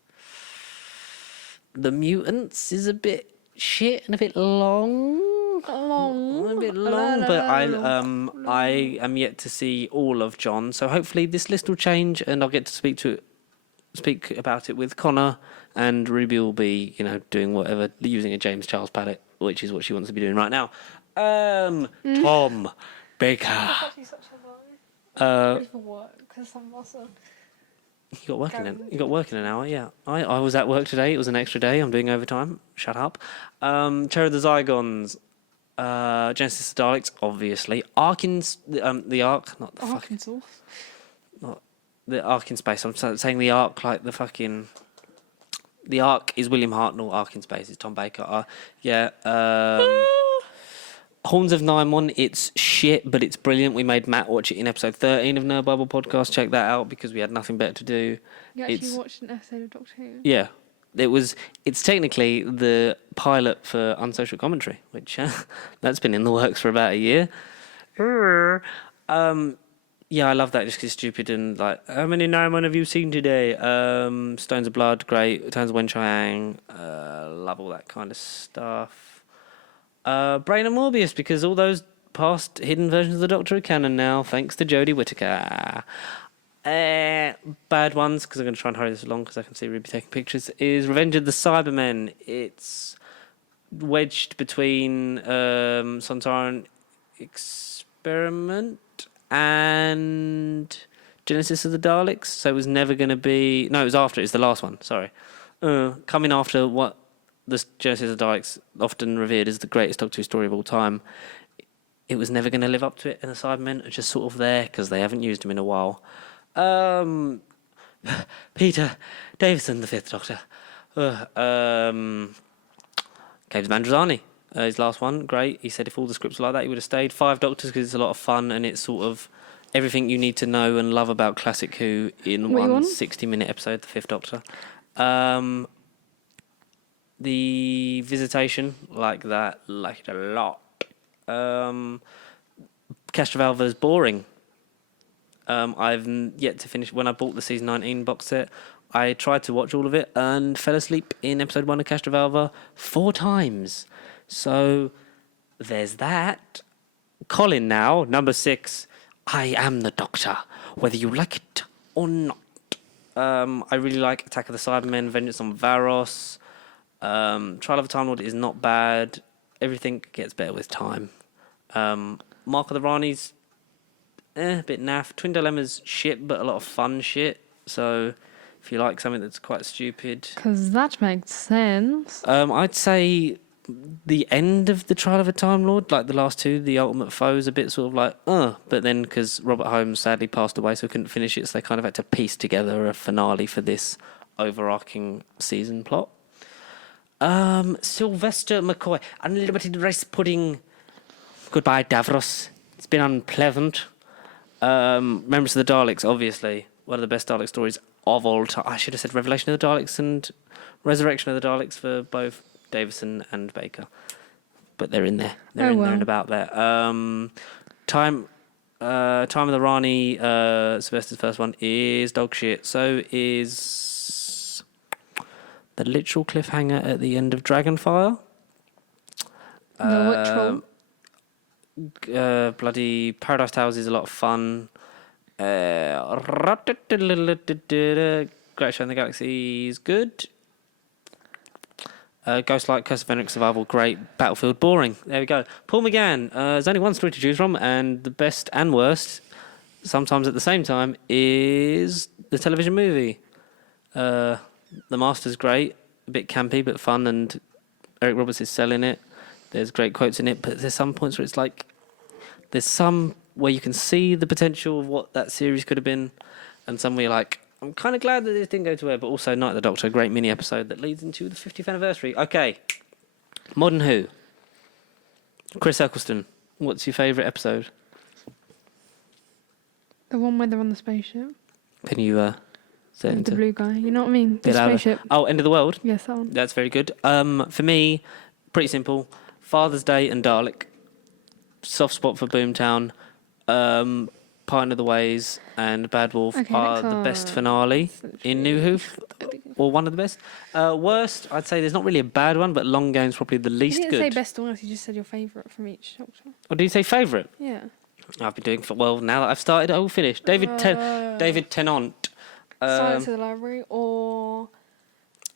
The Mutants is a bit shit and a bit long. A bit long, but I am yet to see all of John, so hopefully this list will change and I'll get to speak about it with Connor, and Ruby will be, doing whatever, using a James Charles palette, which is what she wants to be doing right now. Tom Baker. That's actually such a lie. Ready for work, because I'm also... You got work in an hour, yeah. I was at work today. It was an extra day. I'm doing overtime. Shut up. Terror of the Zygons. Genesis of the Daleks, obviously. The Ark, not the Arkansas. not the Ark in Space. I'm saying the Ark like the fucking... The Ark is William Hartnell. Ark in Space is Tom Baker. Horns of Nymon, it's shit, but it's brilliant. We made Matt watch it in episode 13 of Nerd Bible Podcast. Check that out because we had nothing better to do. You actually watched an episode of Doctor Who? Yeah. It's technically the pilot for Unsocial Commentary, which that's been in the works for about a year. Yeah, I love that just because it's stupid and like, how many Nymon have you seen today? Stones of Blood, great. Tones of Wenchang, love all that kind of stuff. Brain and Morbius, because all those past hidden versions of the Doctor are canon now, thanks to Jodie Whittaker. Bad ones, because I'm going to try and hurry this along because I can see Ruby taking pictures, is Revenge of the Cybermen. It's wedged between Sontaran Experiment and Genesis of the Daleks, so it was never going to be... No, it was after. It's the last one, sorry. Coming after what the Genesis of the Daleks often revered as the greatest Doctor Who story of all time. It was never going to live up to it, and the Cybermen are just sort of there because they haven't used them in a while. Peter Davison, the Fifth Doctor. Caves of Androzani. his last one, great. He said if all the scripts were like that, he would have stayed. 5 Doctors because it's a lot of fun and it's sort of everything you need to know and love about classic Who in What you one want? 60-minute episode, the 5th Doctor. The Visitation, like that, like it a lot. Castrovalva's boring. I've yet to finish. When I bought the season 19 box set, I tried to watch all of it and fell asleep in episode 1 of Castrovalva 4 times. So there's that. Colin now, number 6. I am the Doctor, whether you like it or not. I really like Attack of the Cybermen, Vengeance on Varos. Trial of a Time Lord is not bad. Everything gets better with time. Mark of the Rani's a bit naff. Twin Dilemma's shit, but a lot of fun shit. So if you like something that's quite stupid, Because that makes sense. I'd say the end of the Trial of a Time Lord, like the last 2, the Ultimate Foe's a bit sort of like, but then because Robert Holmes sadly passed away, so couldn't finish it, so they kind of had to piece together a finale for this overarching season plot. Sylvester McCoy, Unlimited Rice Pudding. Goodbye, Davros. It's been unpleasant. Members of the Daleks, obviously. One of the best Dalek stories of all time. I should have said Revelation of the Daleks and Resurrection of the Daleks for both Davison and Baker. But they're in there. They're in there and about there. Time of the Rani, Sylvester's first one, is dog shit. So is the literal cliffhanger at the end of Dragonfire. The literal. Bloody Paradise Towers is a lot of fun. Great Show in the Galaxy is good. Ghostlight, Curse of Fenric, Survival, great. Battlefield, boring. There we go. Paul McGann, there's only one story to choose from, and the best and worst, sometimes at the same time, is the television movie. The Master's great, a bit campy but fun, and Eric Roberts is selling it. There's great quotes in it, but there's some points where it's like, there's some where you can see the potential of what that series could have been, and some where you're like, I'm kind of glad that this didn't go to air, but also Night of the Doctor, a great mini episode that leads into the 50th anniversary. Okay, Modern Who. Chris Eccleston, what's your favourite episode? The one where they're on the spaceship. Can you say it With into the blue guy. You know what I mean? The bit louder? spaceship. Oh, End of the World. Yes, that one. That's very good. For me, pretty simple. Father's Day and Dalek. Soft spot for Boomtown. Pine of the Ways and Bad Wolf Okay, are next the best one. finale in New Who, or one of the best. Worst, I'd say there's not really a bad one, but Long Game's probably the You least didn't say good. best or worst, you just said your favourite from each Doctor. Or do you say favourite? Yeah. I've been doing well now that I've started. I will finish. David Tennant. Silence of the Library or...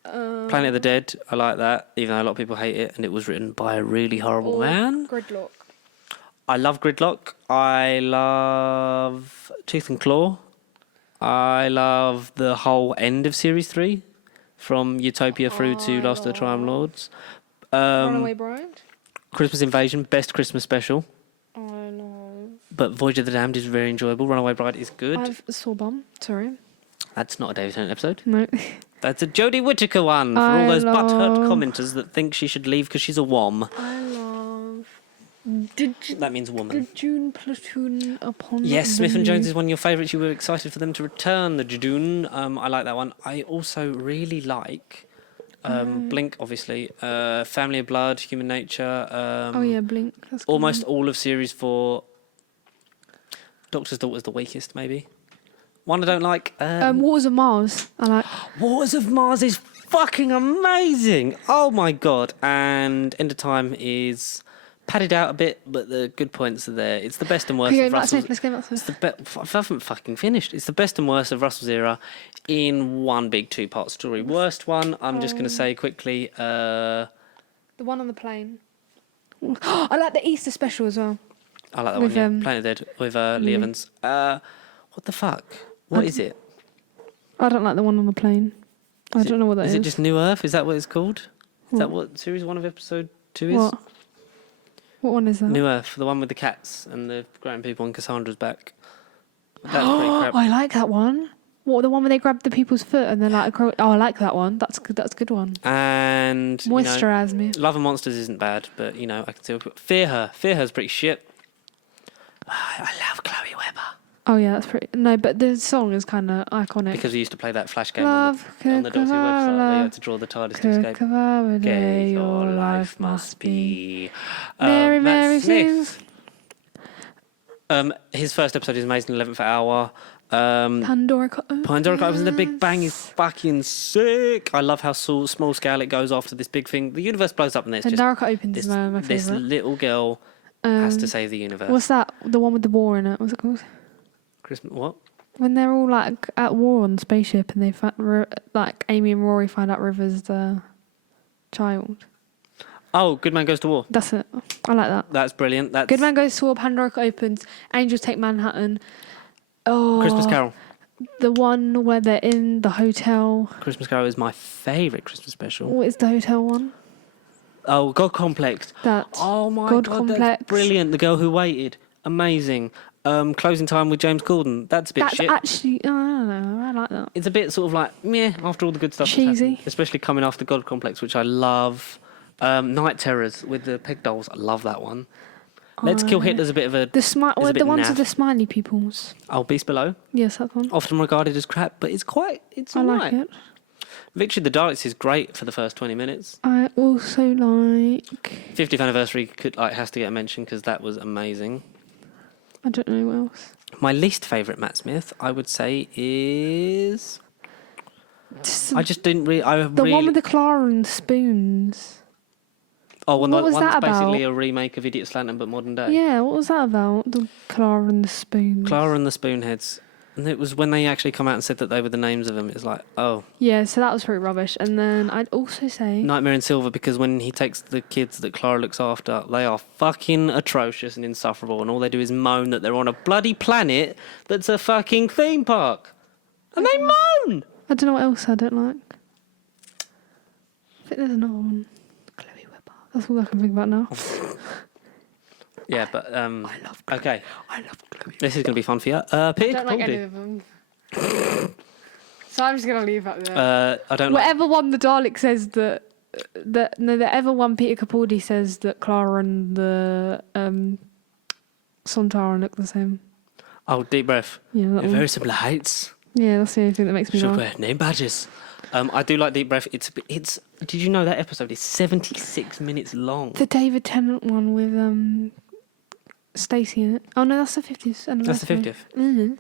Planet of the Dead. I like that, even though a lot of people hate it, and it was written by a really horrible or man. Gridlock. I love Gridlock. I love Tooth and Claw. I love the whole end of Series 3, from Utopia through to Last of the Time Lords. Runaway Bride. Christmas Invasion, best Christmas special. I love... But Voyage of the Damned is very enjoyable. Runaway Bride is good. I've Sawbum. Sorry. That's not a David Tennant episode. No. That's a Jodie Whittaker one, for all those butthurt commenters that think she should leave because she's a wom. I love... That means woman. The June Platoon upon... Yes, Smith and the- Jones is one of your favourites. You were excited for them to return the Jadoon. I like that one. I also really like Blink, obviously. Family of Blood, Human Nature. Oh yeah, Blink. That's good. Almost all of Series 4. Doctor's Daughter's the weakest, maybe. One I don't like. Waters of Mars. I like... Waters of Mars is fucking amazing. Oh my god. And End of Time is padded out a bit, but the good points are there. It's the best and worst Okay, of Matt Russell's. Smith. Let's go Matt It's Smith. the I haven't fucking finished. It's the best and worst of Russell's era in one big 2-part story. Worst one, I'm just going to say quickly. The one on the plane. I like the Easter special as well. I like that With, one. Yeah, Planet Dead with Lee Evans. What the fuck? What is it? I don't like the one on the plane. I don't know what that is. Is it just New Earth? Is that what it's called? Is that what Series 1 of Episode 2 is? What? What one is that? New Earth, the one with the cats and the growing people and Cassandra's back. That's pretty crap. I like that one. What, the one where they grab the people's foot and they're like, oh, I like that one. That's good. That's a good one. And Moisturize me. Love and Monsters isn't bad, but I can still Fear Her. Fear Her's pretty shit. I love Chloe Webber Oh yeah, that's pretty. No, but the song is kind of iconic. because we used to play that flash game Love, on the Doxy website where you had to draw the TARDIS to escape. Gay, Your life must be. Mary, Matt Mary Smith. sings. His first episode is amazing. 11th hour. Pandora Opens and the Big Bang is fucking sick. I love how small scale it goes after this big thing. The universe blows up and there's Pandora just opens is my this favourite. little girl has to save the universe. What's that? The one with the war in it. What's it called? Christmas? What? When they're all like at war on the spaceship and they like Amy and Rory find out River's the child. Oh, Good Man Goes to War. That's it. I like that. That's brilliant. That's Good Man Goes to War. Pandora opens. Angels Take Manhattan. Oh, Christmas Carol. The one where they're in the hotel. Christmas Carol is my favourite Christmas special. What is the hotel one? Oh, God Complex. That. Oh my God God, Complex. that's brilliant. The Girl Who Waited. Amazing. Closing Time with James Corden. That's a bit That's shit. actually. I don't know. I like that. It's a bit sort of like meh after all the good stuff. that's Cheesy. happened, especially coming after God Complex, which I love. Night Terrors with the peg dolls. I love that one. Let's Kill Hitler's a bit of a. The smile. It's a The bit ones naff. with the smiley peoples. Oh, Beast Below. Yes, that one. Often regarded as crap, but it's I alright. like it. Victory of the Daleks is great for the first 20 minutes. I also like. 50th anniversary has to get a mention because that was amazing. I don't know what else. My least favourite Matt Smith, I would say, is. I just didn't really. The one with the Clara and the spoons. Oh, what one was that's that basically about? a remake of Idiot Slanton but modern day. Yeah, what was that about? The Clara and the spoons. Clara and the Spoonheads. And it was when they actually come out and said that they were the names of them. It's like, oh. Yeah, so that was pretty rubbish. And then I'd also say. Nightmare in Silver, because when he takes the kids that Clara looks after, they are fucking atrocious and insufferable. And all they do is moan that they're on a bloody planet that's a fucking theme park. And they moan! I don't know what else I don't like. I think there's another one. Chloe Webber. That's all I can think about now. Yeah, but I love Chloe. okay. I love Chloe. This is going to be fun for you. I Peter don't like any Capaldi. of them. So I'm just going to leave that there. I don't like. Whatever one the Dalek says whatever one Peter Capaldi says that Clara and the Sontaran look the same. Oh, Deep Breath. Yeah, that one. Very similar heights. Yeah, that's the only thing that makes me Should laugh. wear name badges. I do like Deep Breath. It's. Did you know that episode is 76 minutes long? The David Tennant one with Stacey in it. Oh no, that's the 50th anniversary. That's the 50th. Mm-hmm.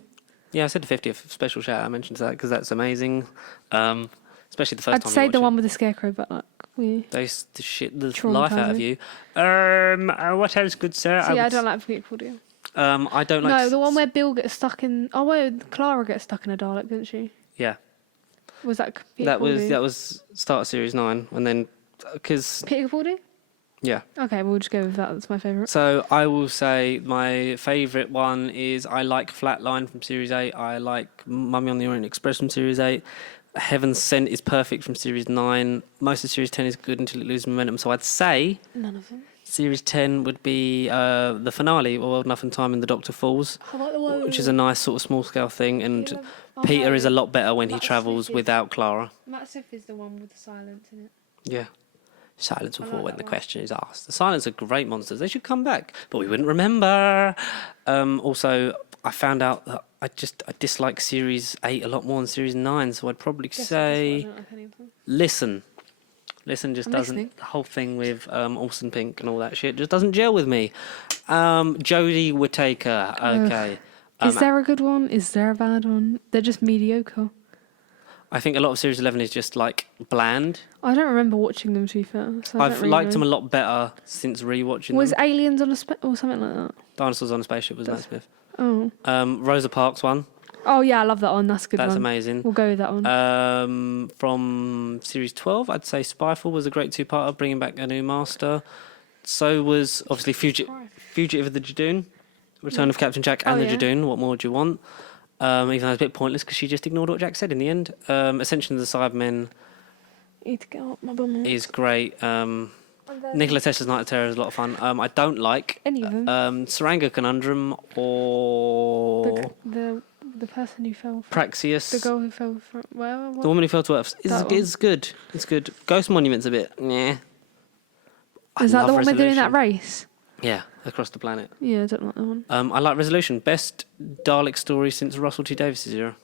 Yeah, I said the 50th. Special shout out. I mentioned that because that's amazing. Especially the first I'd time. say you watch the it. one with the scarecrow, but like, yeah. They used to shit the life out of Traumatising. you. What else, good sir? See, I don't like Peter Capaldi. I don't like. No, the one where Bill gets stuck in. Oh wait, Clara gets stuck in a Dalek, didn't she? Yeah, Was that Peter that Capaldi? was start of series 9, and then because Peter Capaldi? yeah. Okay, we'll just go with that. That's my favourite. So I will say my favourite one is I like Flatline from Series 8. I like Mummy on the Orient Express from Series 8. Heaven Sent is perfect from Series 9. Most of Series 10 is good until it loses momentum. So I'd say None of them. Series 10 would be the finale, or World Enough in Time, and the Doctor Falls, I like the one. which is a nice sort of small scale thing. And Peter is a lot better when he travels without Clara. Matt Smith is the one with the silence in it. Yeah. Silence will I fall like when that the one. question is asked. The Silence are great monsters. They should come back, but we wouldn't remember. Also, I found out that I dislike Series 8 a lot more than Series 9, so I'd probably say Listen. Listen just I'm doesn't. listening. The whole thing with Orson Pink and all that shit just doesn't gel with me. Jodie Whittaker. Okay. Is there a good one? Is there a bad one? They're just mediocre. I think a lot of Series 11 is just like bland. I don't remember watching them, to be fair. So I've liked them a lot better since rewatching Was them. Aliens on a or something like that? Dinosaurs on a Spaceship was Matt Smith. Oh. Rosa Parks one. Oh yeah, I love that one. That's a good That's one. amazing. We'll go with that one. From Series 12, I'd say Spyfall was a great two-parter, bringing back a new master. So was obviously Fugitive of the Jadoon, Return of Captain Jack and Oh, the yeah. Jadoon. What more would you want? Even though it was a bit pointless because she just ignored what Jack said in the end. Ascension of the Cybermen Need to get up my bum. is great. Nikola Tesla's Night of Terror is a lot of fun. I don't like Any of them. Saranga Conundrum or the the person who fell from... Praxius. The girl who fell from... Well, The woman who fell to Earth. That one. It's good. It's good. Ghost Monument's a bit... Yeah. is that the one we're doing that race? Yeah, across the planet. Yeah, I don't like that one. I like Resolution. Best Dalek story since Russell T Davies' era.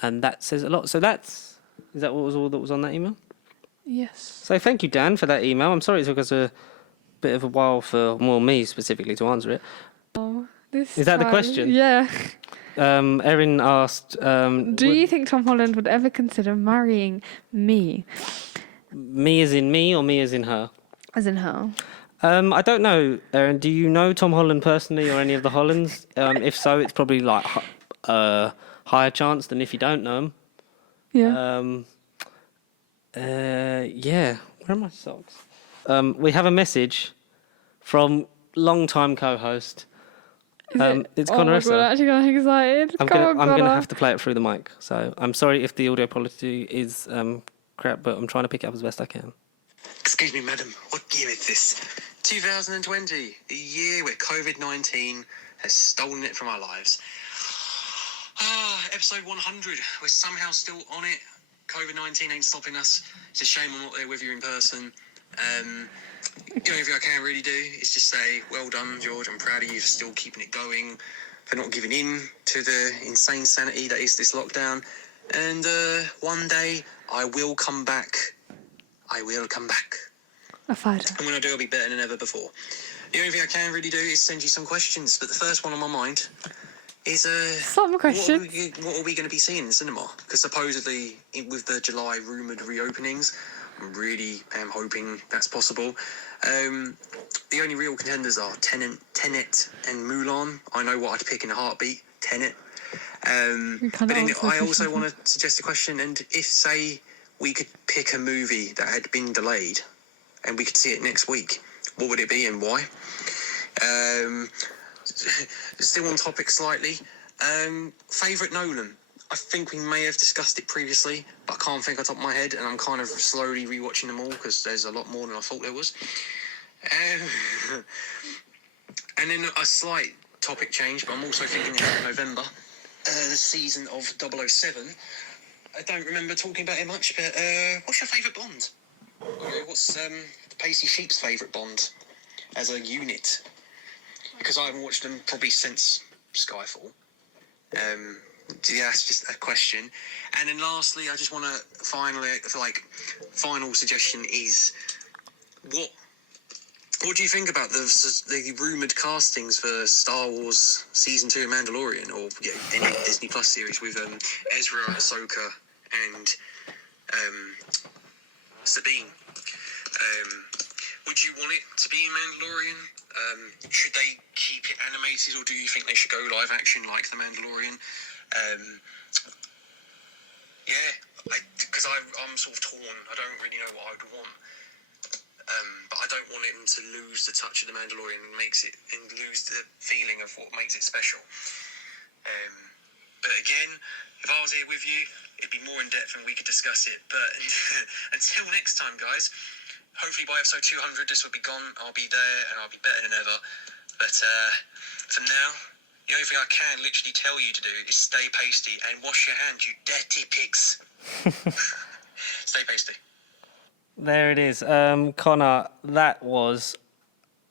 And that says a lot. So that's... Is that what was all that was on that email? Yes. So thank you, Dan, for that email. I'm sorry it took us a bit of a while for, well, me specifically to answer it. Oh, this Is that the time- question? Yeah. Erin asked... Do you think Tom Holland would ever consider marrying me? Me as in me or me as in her? As in her. I don't know, Erin. Do you know Tom Holland personally or any of the Hollands? If so, it's probably like higher chance than if you don't know him. Yeah. Yeah. Where are my socks? We have a message from long-time co-host. It's Connor Oh my Essa. god, I'm actually getting excited. I'm Come on, gonna Connor. have to play it through the mic. So I'm sorry if the audio quality is crap, but I'm trying to pick it up as best I can. Excuse me, madam, what year is this? 2020, the year where COVID-19 has stolen it from our lives. Episode 100, we're somehow still on it. COVID-19 ain't stopping us. It's a shame I'm not there with you in person. The only thing I can really do is just say, well done, George. I'm proud of you for still keeping it going, for not giving in to the insane sanity that is this lockdown. And one day, I will come back. I will come back. A fighter. And when I do, I'll be better than ever before. The only thing I can really do is send you some questions. But the first one on my mind is Some questions. what are we going to be seeing in the cinema? Because supposedly, with the July rumoured reopenings, I really am hoping that's possible. The only real contenders are Tenet and Mulan. I know what I'd pick in a heartbeat. Tenet. But then I also want to suggest a question. And if, say, we could pick a movie that had been delayed and we could see it next week, what would it be and why? Still on topic slightly. Favourite Nolan? I think we may have discussed it previously, but I can't think off the top of my head, and I'm kind of slowly rewatching them all because there's a lot more than I thought there was. And then a slight topic change, but I'm also thinking about November, the season of 007. I don't remember talking about it much, but what's your favourite Bond? Okay, what's Pacey Sheep's favourite Bond as a unit? Because I haven't watched them probably since Skyfall. Yeah, that's just a question. And then lastly, I just want to final suggestion is what do you think about the rumoured castings for Star Wars Season 2 of Mandalorian, or any Disney Plus series with Ezra, Ahsoka, and Sabine? Would you want it to be in Mandalorian? Should they keep it animated, or do you think they should go live action like The Mandalorian? Because I'm sort of torn. I don't really know what I'd want. But I don't want him to lose the touch of The Mandalorian and lose the feeling of what makes it special. But again, if I was here with you, it'd be more in depth and we could discuss it. But until next time, guys, hopefully by episode 200 this will be gone. I'll be there and I'll be better than ever. But for now, the only thing I can literally tell you to do is stay pasty and wash your hands, you dirty pigs. Stay pasty. There it is. Connor, that was...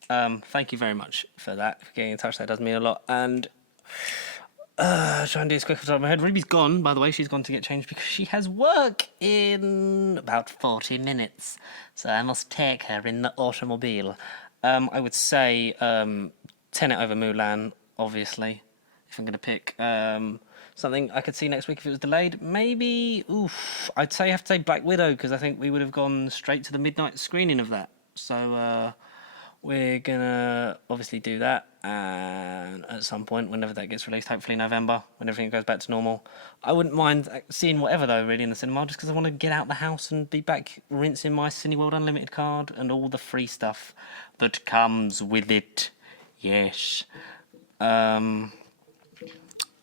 thank you very much for that, for getting in touch. That does mean a lot. And trying to do this quick off the top of my head. Ruby's gone, by the way. She's gone to get changed because she has work in about 40 minutes. So I must take her in the automobile. I would say Tenet over Mulan, obviously, if I'm going to pick something I could see next week if it was delayed. Maybe, I'd say I have to say Black Widow, because I think we would have gone straight to the midnight screening of that. So we're going to obviously do that, and at some point, whenever that gets released, hopefully November, when everything goes back to normal. I wouldn't mind seeing whatever, though, really, in the cinema, just because I want to get out the house and be back rinsing my Cineworld Unlimited card and all the free stuff that comes with it. Yes.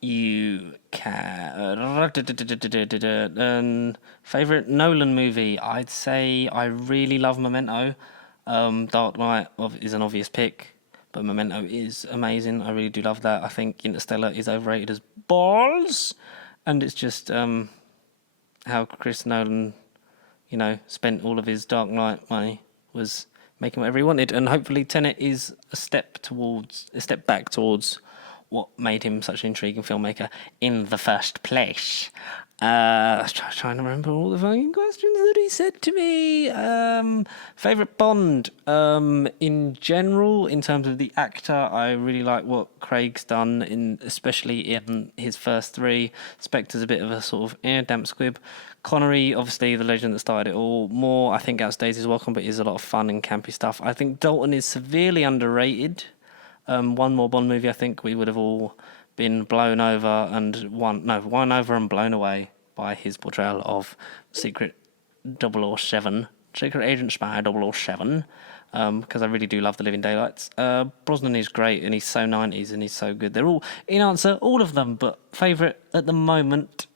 You can... Favourite Nolan movie? I'd say I really love Memento. Dark Knight is an obvious pick. but Memento is amazing. I really do love that. I think Interstellar is overrated as balls, and it's just how Chris Nolan, spent all of his Dark Knight money was making whatever he wanted, and hopefully Tenet is a step back towards what made him such an intriguing filmmaker in the first place. I was trying to remember all the fucking questions that he said to me. Favourite Bond? In general, in terms of the actor, I really like what Craig's done, especially in his first three. Spectre's a bit of a sort of damp squib. Connery, obviously the legend that started it all. Moore, I think, outstays his welcome, but is a lot of fun and campy stuff. I think Dalton is severely underrated. One more Bond movie, I think we would have all been won over and blown away by his portrayal of Secret Agent Spy 007, because I really do love The Living Daylights. Brosnan is great, and he's so 90s, and he's so good. They're all, in answer, all of them, but favourite at the moment,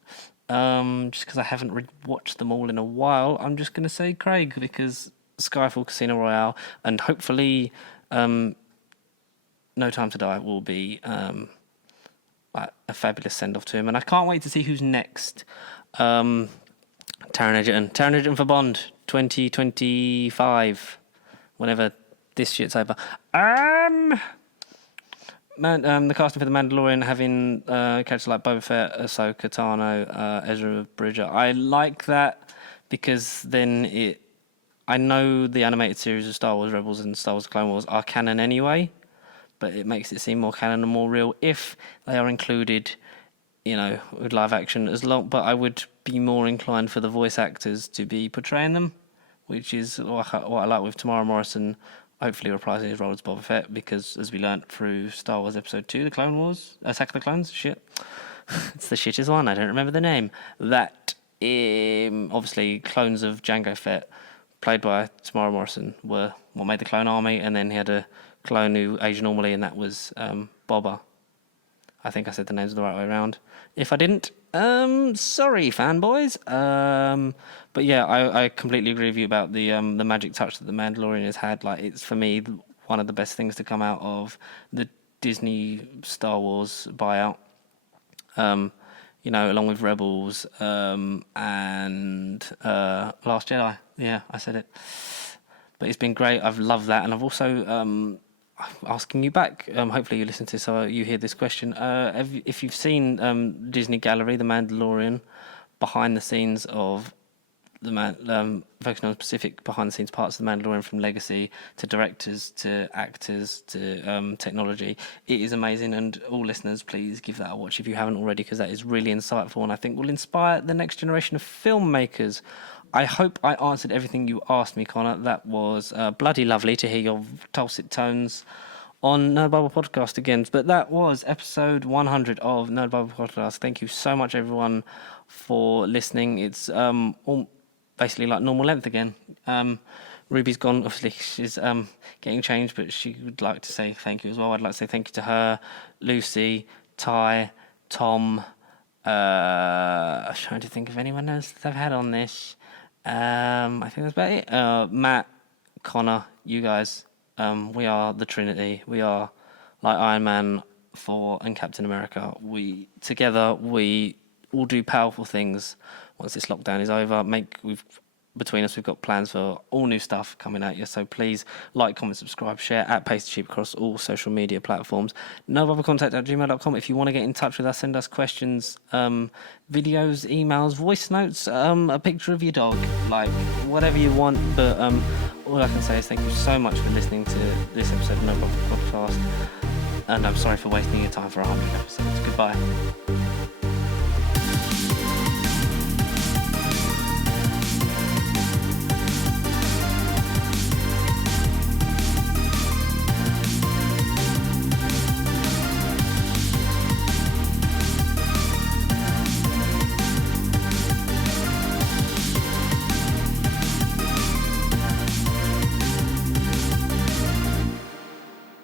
just because I haven't watched them all in a while, I'm just going to say Craig, because Skyfall, Casino Royale, and hopefully No Time to Die will be a fabulous send-off to him, and I can't wait to see who's next. Taron Egerton for Bond 2025, whenever this shit's over. The casting for The Mandalorian, having characters like Boba Fett, Ahsoka Tano, Ezra Bridger, I like that, because then I know the animated series of Star Wars Rebels and Star Wars Clone Wars are canon anyway, but it makes it seem more canon and more real if they are included, with live action. But I would be more inclined for the voice actors to be portraying them, which is what I like with Tamara Morrison, hopefully reprising his role as Boba Fett, because as we learnt through Star Wars Episode 2, The Clone Wars, Attack of the Clones, it's the shittest one, I don't remember the name. That, obviously, clones of Jango Fett, played by Tamara Morrison, were what made the Clone Army, and then he had a clone who aged normally, and that was Boba. I think I said the names the right way around. If I didn't, sorry, fanboys. But yeah, I completely agree with you about the magic touch that The Mandalorian has had. Like, it's, for me, one of the best things to come out of the Disney Star Wars buyout. Along with Rebels and Last Jedi. Yeah, I said it. But it's been great. I've loved that, and I've also asking you back. Hopefully you listen to this, so you hear this question. If you've seen Disney Gallery, The Mandalorian, behind the scenes of focusing on specific behind the scenes parts of The Mandalorian, from legacy to directors to actors to technology, it is amazing. And all listeners, please give that a watch if you haven't already, because that is really insightful, and I think will inspire the next generation of filmmakers. I hope I answered everything you asked me, Connor. That was bloody lovely to hear your dulcet tones on Nerd Bible Podcast again. But that was episode 100 of Nerd Bible Podcast. Thank you so much, everyone, for listening. It's basically like normal length again. Ruby's gone. Obviously, she's getting changed, but she would like to say thank you as well. I'd like to say thank you to her, Lucy, Ty, Tom. I was trying to think of anyone else that I've had on this. I think that's about it. Matt, Connor, you guys, we are the Trinity. We are like Iron Man, Thor, and Captain America. Together we all do powerful things once this lockdown is over. Between us, we've got plans for all new stuff coming at you. So please like, comment, subscribe, share at Pasty Sheep across all social media platforms. noothercontact@gmail.com if you want to get in touch with us. Send us questions, videos, emails, voice notes, a picture of your dog, like whatever you want. But all I can say is thank you so much for listening to this episode of No Problem Podcast. And I'm sorry for wasting your time for 100 episodes. Goodbye.